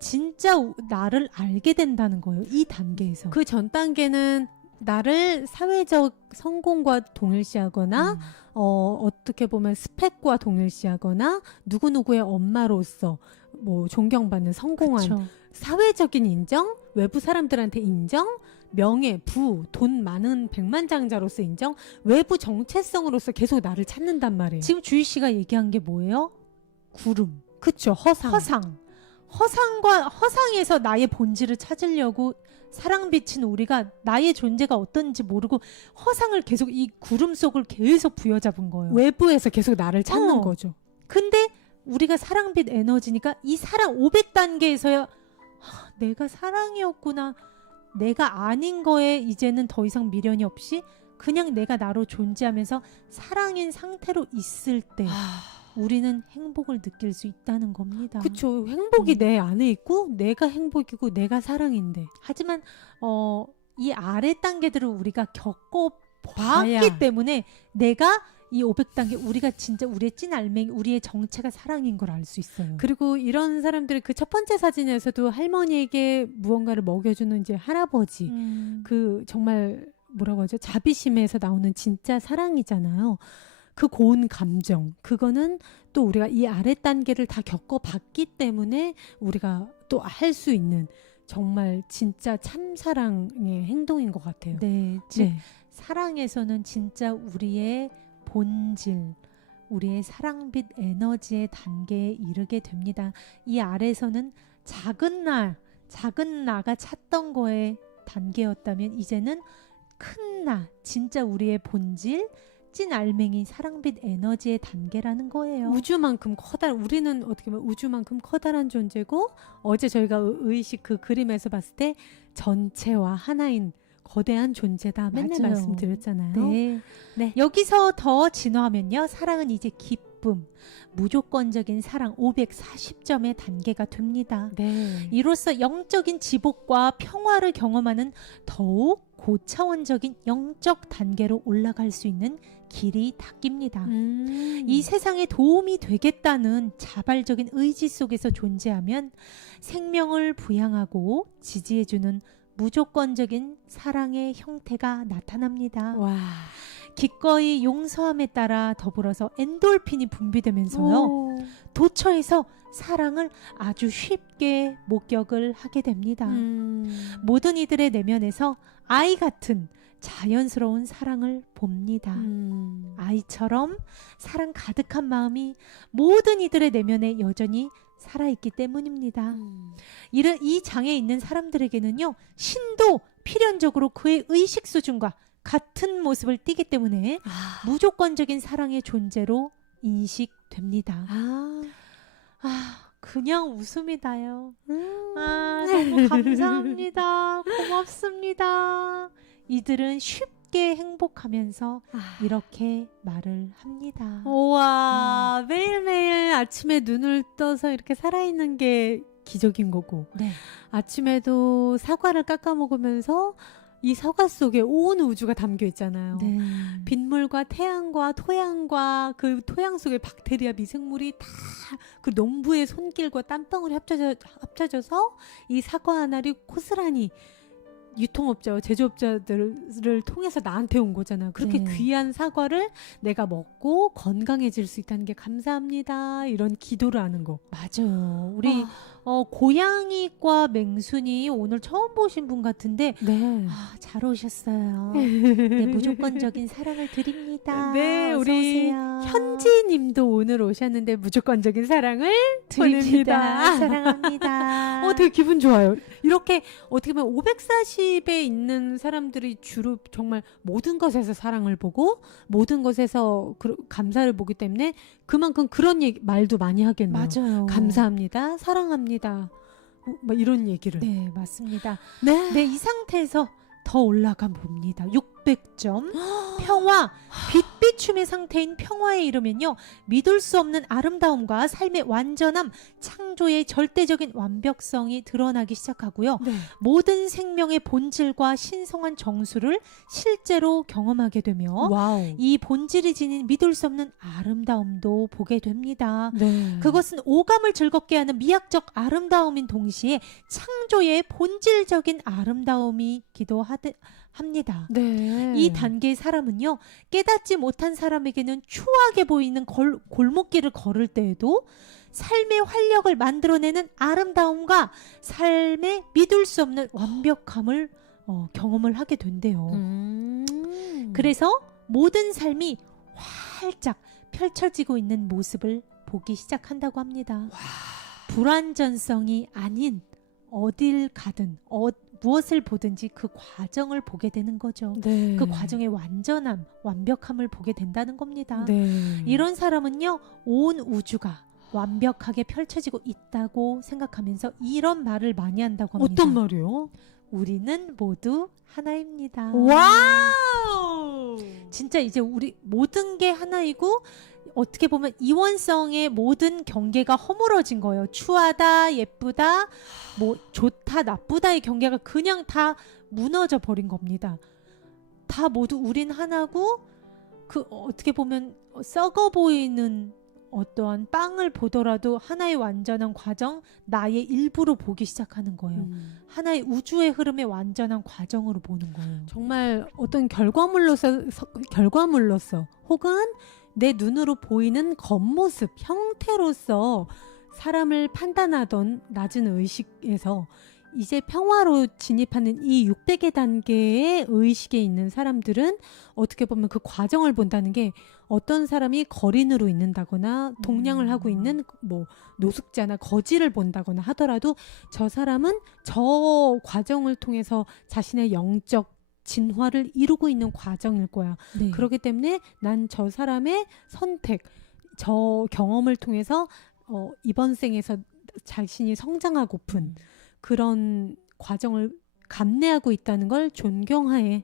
진짜 나를 알게 된다는 거예요. 이 단계에서. 그 전 단계는 나를 사회적 성공과 동일시하거나 어떻게 보면 스펙과 동일시하거나 누구누구의 엄마로서 뭐 존경받는 성공한 그쵸. 사회적인 인정, 외부 사람들한테 인정, 명예, 부, 돈 많은 백만장자로서 인정, 외부 정체성으로서 계속 나를 찾는단 말이에요. 지금 주희 씨가 얘기한 게 뭐예요? 구름. 그쵸, 허상. 허상에서 나의 본질을 찾으려고 사랑 비친 우리가 나의 존재가 어떤지 모르고 허상을 계속 이 구름 속을 계속 부여잡은 거예요. 외부에서 계속 나를 찾는 어. 거죠. 근데 우리가 사랑빛 에너지니까 이 사랑 500단계에서야 내가 사랑이었구나. 내가 아닌 거에 이제는 더 이상 미련이 없이 그냥 내가 나로 존재하면서 사랑인 상태로 있을 때 우리는 행복을 느낄 수 있다는 겁니다. 그쵸. 행복이 내 안에 있고 내가 행복이고 내가 사랑인데. 하지만 이 아래 단계들을 우리가 겪어봤기 봐야. 때문에 내가 이 500단계 우리가 진짜 우리의 찐 알맹이 우리의 정체가 사랑인 걸 알 수 있어요. 그리고 이런 사람들이 그 첫 번째 사진에서도 할머니에게 무언가를 먹여주는 이제 할아버지. 그 정말 뭐라고 하죠? 자비심에서 나오는 진짜 사랑이잖아요. 그 고운 감정. 그거는 또 우리가 이 아래 단계를 다 겪어봤기 때문에 우리가 또 할 수 있는 정말 진짜 참사랑의 행동인 것 같아요. 네, 즉 네. 사랑에서는 진짜 우리의 본질, 우리의 사랑빛 에너지의 단계에 이르게 됩니다. 이 아래서는 작은 나가 찾던 거의 단계였다면 이제는 큰 나, 진짜 우리의 본질, 찐 알맹이 사랑빛 에너지의 단계라는 거예요. 우주만큼 우리는 어떻게 보면 우주만큼 커다란 존재고 어제 저희가 의식 그 그림에서 봤을 때 전체와 하나인 거대한 존재다 맨날 맞아요. 말씀드렸잖아요. 네. 네. 여기서 더 진화하면요. 사랑은 이제 기쁨, 무조건적인 사랑 540점의 단계가 됩니다. 네. 이로써 영적인 지복과 평화를 경험하는 더욱 고차원적인 영적 단계로 올라갈 수 있는 길이 닦입니다. 이 세상에 도움이 되겠다는 자발적인 의지 속에서 존재하면 생명을 부양하고 지지해주는 무조건적인 사랑의 형태가 나타납니다. 와. 기꺼이 용서함에 따라 더불어서 엔돌핀이 분비되면서요. 오. 도처에서 사랑을 아주 쉽게 목격을 하게 됩니다. 모든 이들의 내면에서 아이 같은 자연스러운 사랑을 봅니다. 아이처럼 사랑 가득한 마음이 모든 이들의 내면에 여전히 살아있기 때문입니다. 이 장에 있는 사람들에게는요, 신도 필연적으로 그의 의식 수준과 같은 모습을 띠기 때문에 무조건적인 사랑의 존재로 인식됩니다. 그냥 웃음이 나요. 너무 감사합니다. 고맙습니다. 이들은 쉽게 행복하면서 이렇게 말을 합니다. 우와, 매일매일 아침에 눈을 떠서 이렇게 살아있는 게 기적인 거고, 네. 아침에도 사과를 깎아 먹으면서 이 사과 속에 온 우주가 담겨 있잖아요. 네. 빗물과 태양과 토양과 그 토양 속의 박테리아 미생물이 다 그 농부의 손길과 땀방울이 합쳐져서 이 사과 하나를 고스란히 유통업자와 제조업자들을 통해서 나한테 온 거잖아요. 그렇게 네. 귀한 사과를 내가 먹고 건강해질 수 있다는 게 감사합니다. 이런 기도를 하는 거. 맞아요. 우리 고양이과 맹순이 오늘 처음 보신 분 같은데 네. 잘 오셨어요. 네, 무조건적인 사랑을 드립니다. 네, 어서 우리 오세요. 현지님도 오늘 오셨는데 무조건적인 사랑을 드립니다. 보냅니다. 사랑합니다. 되게 기분 좋아요. 이렇게 어떻게 보면 540에 있는 사람들이 주로 정말 모든 것에서 사랑을 보고 모든 것에서 감사를 보기 때문에 그만큼 그런 말도 많이 하겠네요. 맞아요. 감사합니다. 사랑합니다. 막 이런 얘기를. 네, 맞습니다. 네. 네, 이 상태에서 더 올라가 봅니다. 600점. 평화, 빛비춤의 상태인 평화에 이르면요. 믿을 수 없는 아름다움과 삶의 완전함, 창조의 절대적인 완벽성이 드러나기 시작하고요. 네. 모든 생명의 본질과 신성한 정수를 실제로 경험하게 되며 와우. 이 본질이 지닌 믿을 수 없는 아름다움도 보게 됩니다. 네. 그것은 오감을 즐겁게 하는 미학적 아름다움인 동시에 창조의 본질적인 아름다움이기도 합니다. 네. 이 단계의 사람은요, 깨닫지 못한 사람에게는 추하게 보이는 골목길을 걸을 때에도 삶의 활력을 만들어내는 아름다움과 삶의 믿을 수 없는 완벽함을 경험을 하게 된대요. 그래서 모든 삶이 활짝 펼쳐지고 있는 모습을 보기 시작한다고 합니다. 불완전성이 아닌 어딜 가든 무엇을 보든지 그 과정을 보게 되는 거죠. 네. 그 과정의 완전함, 완벽함을 보게 된다는 겁니다. 네. 이런 사람은요, 온 우주가 완벽하게 펼쳐지고 있다고 생각하면서 이런 말을 많이 한다고 합니다. 어떤 말이요? 우리는 모두 하나입니다. 와우! 진짜 이제 우리 모든 게 하나이고 어떻게 보면 이원성의 모든 경계가 허물어진 거예요. 추하다, 예쁘다, 뭐 좋다, 나쁘다의 경계가 그냥 다 무너져 버린 겁니다. 다 모두 우린 하나고 그 어떻게 보면 썩어 보이는 어떠한 빵을 보더라도 하나의 완전한 과정, 나의 일부로 보기 시작하는 거예요. 하나의 우주의 흐름의 완전한 과정으로 보는 거예요. 정말 어떤 결과물로서 혹은 내 눈으로 보이는 겉모습, 형태로서 사람을 판단하던 낮은 의식에서 이제 평화로 진입하는 이 600의 단계의 의식에 있는 사람들은 어떻게 보면 그 과정을 본다는 게 어떤 사람이 거린으로 있는다거나 동냥을 하고 있는 뭐 노숙자나 거지를 본다거나 하더라도 저 사람은 저 과정을 통해서 자신의 영적 진화를 이루고 있는 과정일 거야. 네. 그렇기 때문에 난 저 사람의 선택, 저 경험을 통해서 이번 생에서 자신이 성장하고픈 그런 과정을 감내하고 있다는 걸 존경하에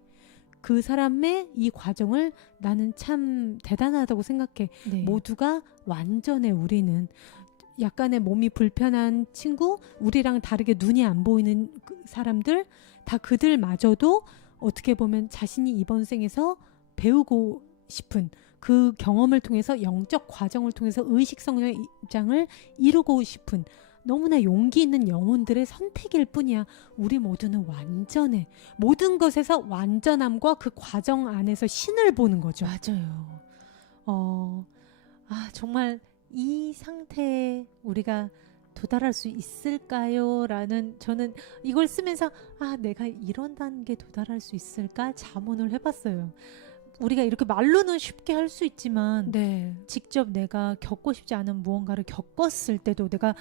그 사람의 이 과정을 나는 참 대단하다고 생각해. 네. 모두가 완전해. 우리는 약간의 몸이 불편한 친구, 우리랑 다르게 눈이 안 보이는 사람들, 다 그들마저도 어떻게 보면 자신이 이번 생에서 배우고 싶은 그 경험을 통해서 영적 과정을 통해서 의식 성장을 이루고 싶은 너무나 용기 있는 영혼들의 선택일 뿐이야. 우리 모두는 완전해. 모든 것에서 완전함과 그 과정 안에서 신을 보는 거죠. 맞아요. 정말 이 상태에 우리가 도달할 수 있을까요? 라는 저는 이걸 쓰면서 내가 이런 단계에 도달할 수 있을까? 자문을 해봤어요. 우리가 이렇게 말로는 쉽게 할 수 있지만 네. 직접 내가 겪고 싶지 않은 무언가를 겪었을 때도 내가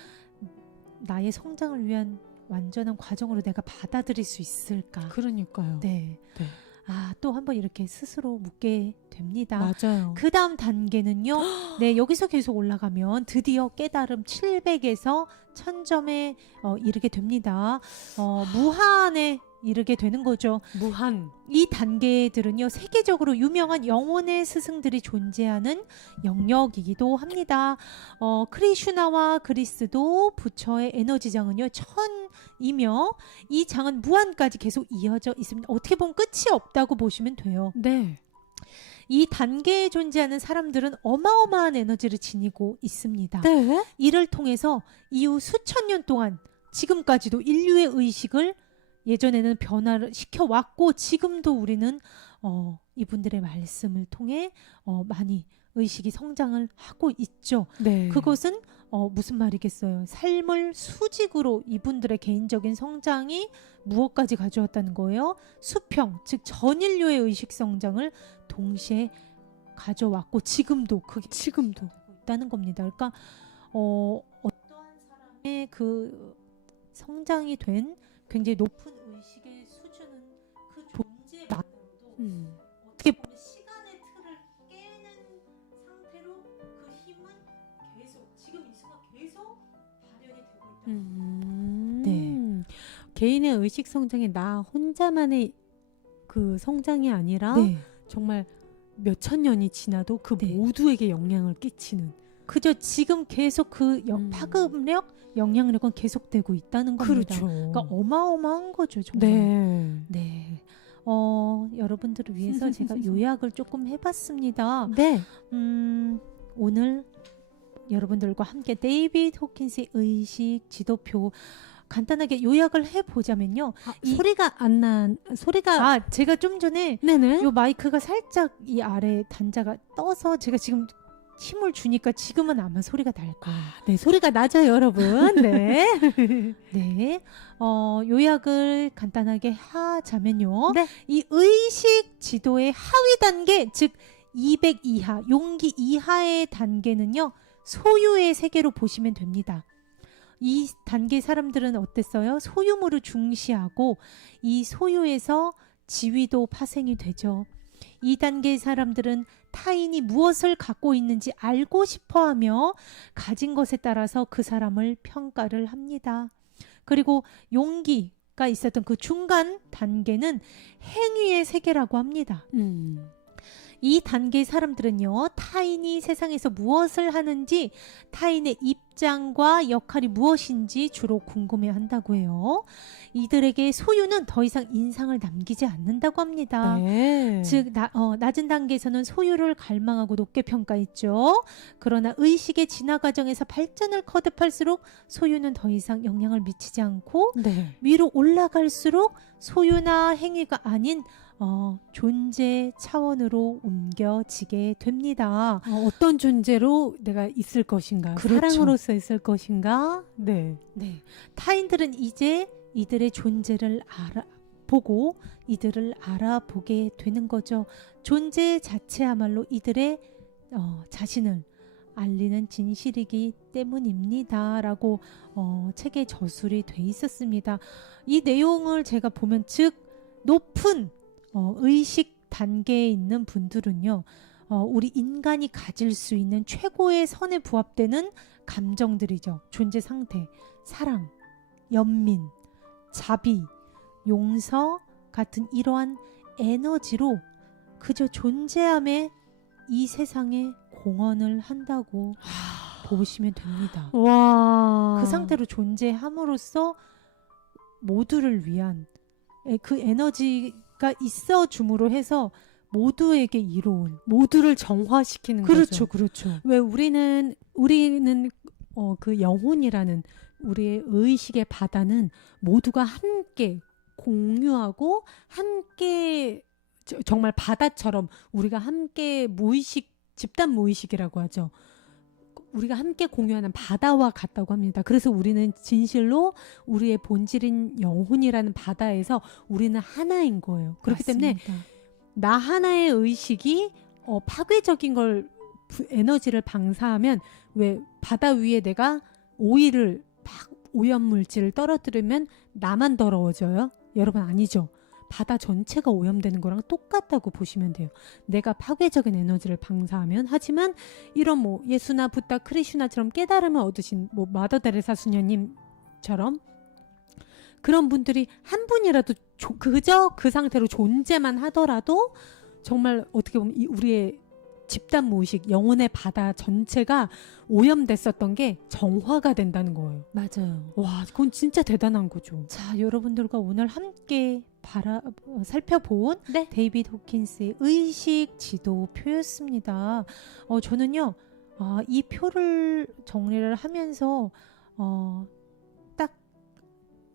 나의 성장을 위한 완전한 과정으로 내가 받아들일 수 있을까? 그러니까요. 네. 네. 또 한번 이렇게 스스로 묻게 됩니다. 맞아요. 그 다음 단계는요. 네, 여기서 계속 올라가면 드디어 깨달음 700에서 1000점에 이르게 됩니다. 무한에 이르게 되는 거죠. 무한. 이 단계들은요, 세계적으로 유명한 영혼의 스승들이 존재하는 영역이기도 합니다. 크리슈나와 그리스도 부처의 에너지장은요, 1000이며 이 장은 무한까지 계속 이어져 있습니다. 어떻게 보면 끝이 없다고 보시면 돼요. 네. 이 단계에 존재하는 사람들은 어마어마한 에너지를 지니고 있습니다. 네. 이를 통해서 이후 수천 년 동안 지금까지도 인류의 의식을 예전에는 변화를 시켜왔고 지금도 우리는 이분들의 말씀을 통해 많이 의식이 성장을 하고 있죠. 네. 그것은 무슨 말이겠어요. 삶을 수직으로 이분들의 개인적인 성장이 무엇까지 가져왔다는 거예요. 수평, 즉 전인류의 의식 성장을 동시에 가져왔고 지금도 그게 지금도 있다는 겁니다. 그러니까 어떠한 사람의 그 성장이 된 굉장히 높은 의식의 수준은 그 존재만으로도 어떻게 보면 시간의 틀을 깨는 상태로 그 힘은 계속 지금 이 순간 계속 발현이 되고 있다. 네. 개인의 의식 성장이 나 혼자만의 그 성장이 아니라 네. 정말 몇천 년이 지나도 그 네. 모두에게 영향을 끼치는. 그저 지금 계속 그 파급력, 영향력은 계속되고 있다는 겁니다. 그렇죠. 그러니까 어마어마한 거죠, 정말. 네. 네. 여러분들을 위해서 제가 요약을 조금 해봤습니다. 네. 오늘 여러분들과 함께 데이비드 호킨스의 의식 지도표 간단하게 요약을 해보자면요. 소리가 안 난, 소리가. 제가 좀 전에 네네. 요 마이크가 살짝 이 아래 단자가 떠서 제가 지금 힘을 주니까 지금은 아마 소리가 날 거예요. 네, 소리가 나죠, 여러분. 네. 네. 요약을 간단하게 하자면요. 네. 이 의식 지도의 하위 단계, 즉 200 이하, 용기 이하의 단계는요. 소유의 세계로 보시면 됩니다. 이 단계 사람들은 어땠어요? 소유물을 중시하고 이 소유에서 지위도 파생이 되죠. 이 단계의 사람들은 타인이 무엇을 갖고 있는지 알고 싶어하며 가진 것에 따라서 그 사람을 평가를 합니다. 그리고 용기가 있었던 그 중간 단계는 행위의 세계라고 합니다. 이 단계의 사람들은요, 타인이 세상에서 무엇을 하는지, 타인의 입장과 역할이 무엇인지 주로 궁금해 한다고 해요. 이들에게 소유는 더 이상 인상을 남기지 않는다고 합니다. 네. 즉, 낮은 단계에서는 소유를 갈망하고 높게 평가했죠. 그러나 의식의 진화 과정에서 발전을 거듭할수록 소유는 더 이상 영향을 미치지 않고 네. 위로 올라갈수록 소유나 행위가 아닌 존재 차원으로 옮겨지게 됩니다. 어떤 존재로 내가 있을 것인가? 그렇죠. 사랑으로서 있을 것인가? 네. 네. 타인들은 이제 이들의 존재를 알아보고 이들을 알아보게 되는 거죠. 존재 자체야말로 이들의 자신을 알리는 진실이기 때문입니다. 라고 책에 저술이 돼 있었습니다. 이 내용을 제가 보면 즉 높은 의식 단계에 있는 분들은요. 우리 인간이 가질 수 있는 최고의 선에 부합되는 감정들이죠. 존재 상태, 사랑, 연민, 자비, 용서 같은 이러한 에너지로 그저 존재함에 이 세상에 공헌을 한다고 보시면 됩니다. 와. 그 상태로 존재함으로써 모두를 위한 그 에너지가 있어 줌으로 해서 모두에게 이로운, 모두를 정화시키는 그렇죠, 거죠. 그렇죠. 왜 우리는 그 영혼이라는 우리의 의식의 바다는 모두가 함께 공유하고 함께 정말 바다처럼 우리가 함께 무의식, 집단 무의식이라고 하죠. 우리가 함께 공유하는 바다와 같다고 합니다. 그래서 우리는 진실로 우리의 본질인 영혼이라는 바다에서 우리는 하나인 거예요. 그렇기 때문에 맞습니다. 나 하나의 의식이 파괴적인 걸 에너지를 방사하면 왜 바다 위에 내가 오일을 막 오염물질을 떨어뜨리면 나만 더러워져요? 여러분 아니죠. 바다 전체가 오염되는 거랑 똑같다고 보시면 돼요. 내가 파괴적인 에너지를 방사하면. 하지만 이런 뭐 예수나 부다 크리슈나처럼 깨달음을 얻으신 뭐 마더 데레사 수녀님처럼 그런 분들이 한 분이라도 그저 그 상태로 존재만 하더라도 정말 어떻게 보면 우리의 집단 무의식, 영혼의 바다 전체가 오염됐었던 게 정화가 된다는 거예요. 맞아요. 와, 그건 진짜 대단한 거죠. 자, 여러분들과 오늘 함께 살펴본 네. 데이비드 호킨스의 의식 지도표였습니다. 저는요, 이 표를 정리를 하면서 딱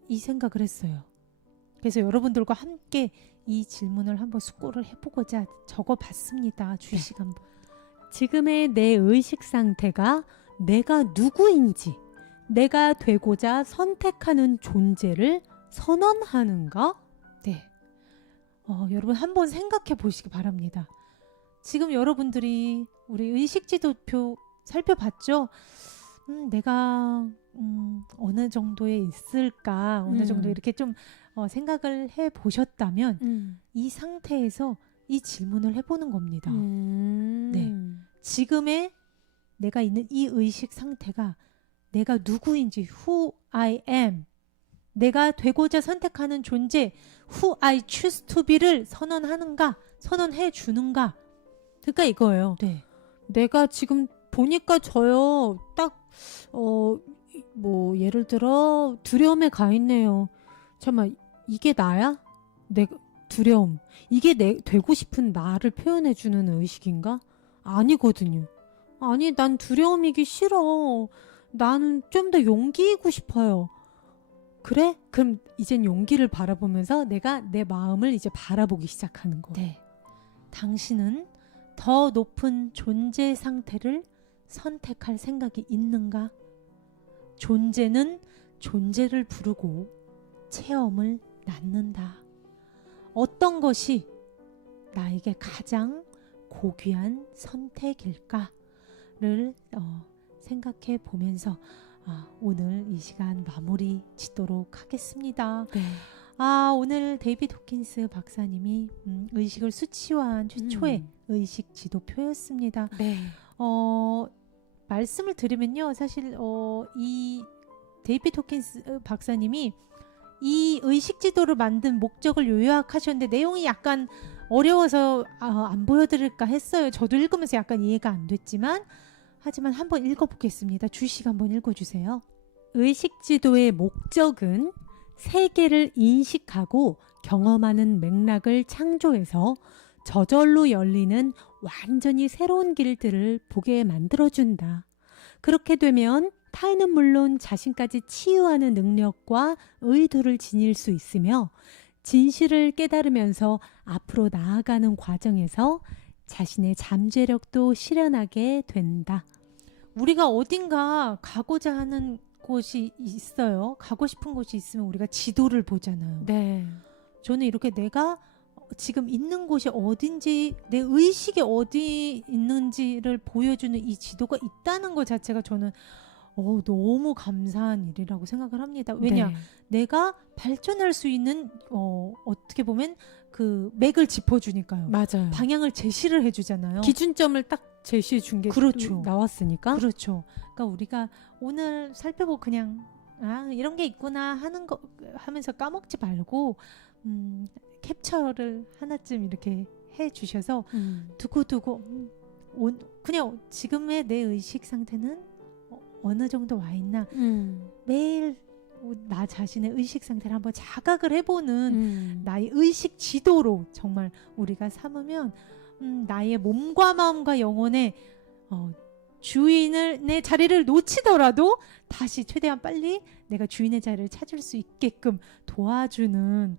이 생각을 했어요. 그래서 여러분들과 함께 이 질문을 한번 숙고를 해보고자 적어봤습니다. 주식 한번. 지금의 내 의식 상태가 내가 누구인지, 내가 되고자 선택하는 존재를 선언하는가? 네. 여러분 한번 생각해 보시기 바랍니다. 지금 여러분들이 우리 의식지도표 살펴봤죠? 내가 어느 정도에 있을까, 어느 정도 이렇게 좀 생각을 해 보셨다면 이 상태에서 이 질문을 해보는 겁니다. 네. 지금의 내가 있는 이 의식 상태가 내가 누구인지, who I am, 내가 되고자 선택하는 존재, who I choose to be를 선언하는가, 선언해 주는가. 그러니까 이거예요. 네. 내가 지금 보니까 저요, 딱 뭐 예를 들어 두려움에 가 있네요. 잠깐만, 이게 나야? 내가 두려움, 이게 내 되고 싶은 나를 표현해 주는 의식인가? 아니거든요. 아니, 난 두려움이기 싫어. 나는 좀 더 용기이고 싶어요. 그래? 그럼 이젠 용기를 바라보면서 내가 내 마음을 이제 바라보기 시작하는 거. 네. 당신은 더 높은 존재 상태를 선택할 생각이 있는가? 존재는 존재를 부르고 체험을 낳는다. 어떤 것이 나에게 가장 고귀한 선택일까를 생각해 보면서 오늘 이 시간 마무리 짓도록 하겠습니다. 네. 오늘 데이비드 호킨스 박사님이 의식을 수치화한 최초의 의식 지도표였습니다. 네. 말씀을 드리면요, 사실 이 데이비드 호킨스 박사님이 이 의식 지도를 만든 목적을 요약하셨는데 내용이 약간 어려워서 안 보여드릴까 했어요. 저도 읽으면서 약간 이해가 안 됐지만, 하지만 한번 읽어보겠습니다. 주식 한번 읽어주세요. 의식지도의 목적은 세계를 인식하고 경험하는 맥락을 창조해서 저절로 열리는 완전히 새로운 길들을 보게 만들어준다. 그렇게 되면 타인은 물론 자신까지 치유하는 능력과 의도를 지닐 수 있으며 진실을 깨달으면서 앞으로 나아가는 과정에서 자신의 잠재력도 실현하게 된다. 우리가 어딘가 가고자 하는 곳이 있어요. 가고 싶은 곳이 있으면 우리가 지도를 보잖아요. 네. 저는 이렇게 내가 지금 있는 곳이 어딘지, 내 의식이 어디 있는지를 보여주는 이 지도가 있다는 것 자체가 저는 너무 감사한 일이라고 생각을 합니다. 왜냐? 네. 내가 발전할 수 있는 어떻게 보면 그 맥을 짚어주니까요. 맞아요. 방향을 제시를 해주잖아요. 기준점을 딱 제시해 준 게 그렇죠. 나왔으니까. 그렇죠. 그러니까 우리가 오늘 살펴보고 그냥 이런 게 있구나 하는 거 하면서 까먹지 말고 캡처를 하나쯤 이렇게 해주셔서 두고두고 그냥 지금의 내 의식 상태는 어느 정도 와 있나, 매일 나 자신의 의식 상태를 한번 자각을 해보는 나의 의식 지도로 정말 우리가 삼으면 나의 몸과 마음과 영혼의 주인을, 내 자리를 놓치더라도 다시 최대한 빨리 내가 주인의 자리를 찾을 수 있게끔 도와주는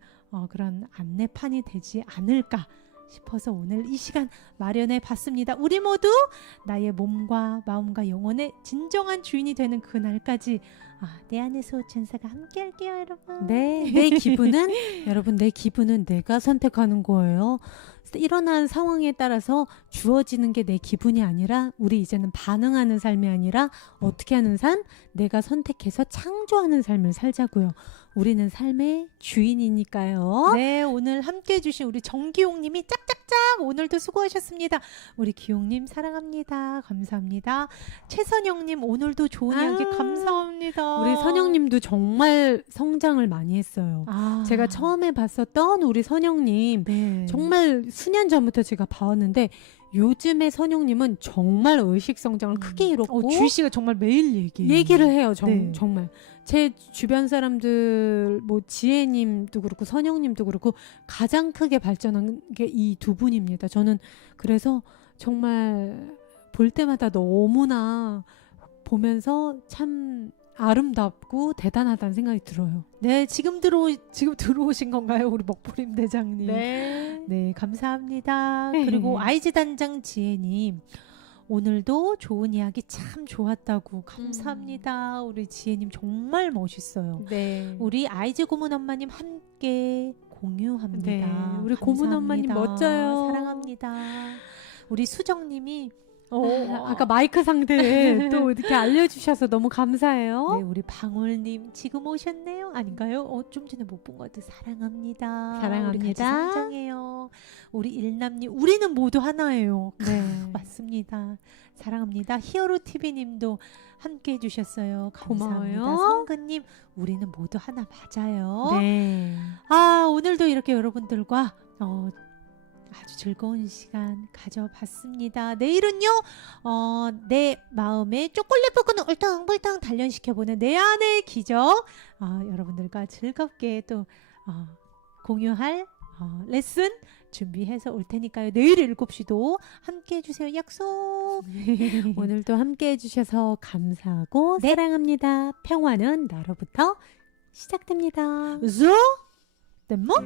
그런 안내판이 되지 않을까 싶어서 오늘 이 시간 마련해 봤습니다. 우리 모두 나의 몸과 마음과 영혼의 진정한 주인이 되는 그날까지 내 안에서 천사가 함께 할게요, 여러분. 네, 내 기분은 여러분, 내 기분은 내가 선택하는 거예요. 일어난 상황에 따라서 주어지는 게 내 기분이 아니라 우리 이제는 반응하는 삶이 아니라 어떻게 하는 삶? 내가 선택해서 창조하는 삶을 살자고요. 우리는 삶의 주인이니까요. 네, 오늘 함께 해주신 우리 정기용님이 짝짝짝 오늘도 수고하셨습니다. 우리 기용님 사랑합니다. 감사합니다. 최선영님 오늘도 좋은 이야기 감사합니다. 우리 선영님도 정말 성장을 많이 했어요. 제가 처음에 봤었던 우리 선영님 네. 정말 수년 전부터 제가 봐왔는데 요즘의 선영님은 정말 의식 성장을 크게 이뤘고 주희 씨가 정말 매일 얘기를 해요. 네. 정말 제 주변 사람들 뭐 지혜님도 그렇고 선영님도 그렇고 가장 크게 발전한 게 이 두 분입니다. 저는 그래서 정말 볼 때마다 너무나 보면서 참 아름답고 대단하다는 생각이 들어요. 네, 지금 들어오신 건가요, 우리 먹보림 대장님? 네. 네, 감사합니다. 그리고 아이즈 단장 지혜님, 오늘도 좋은 이야기 참 좋았다고 감사합니다. 우리 지혜님 정말 멋있어요. 네. 우리 아이즈 고문 엄마님 함께 공유합니다. 네, 우리 고문 엄마님 감사합니다. 멋져요. 사랑합니다. 우리 수정님이 아까 마이크 상태 또 이렇게 알려주셔서 너무 감사해요. 네, 우리 방울님 지금 오셨네요. 아닌가요? 좀 전에 못 본 것 같아. 사랑합니다. 사랑합니다. 우리 같이 성장해요. 우리 일남님 우리는 모두 하나예요. 네. 맞습니다. 사랑합니다. 히어로 TV님도 함께 해주셨어요. 감사합니다. 고마워요. 성근님 우리는 모두 하나 맞아요. 네. 오늘도 이렇게 여러분들과 아주 즐거운 시간 가져봤습니다. 내일은요, 내 마음에 초콜릿 부분을 울퉁불퉁 단련시켜보는 내 안의 기적, 여러분들과 즐겁게 또 공유할 레슨 준비해서 올 테니까요. 내일 7시도 함께 해주세요. 약속. 오늘도 함께 해주셔서 감사하고 네. 사랑합니다. 평화는 나로부터 시작됩니다. zo, 뭐?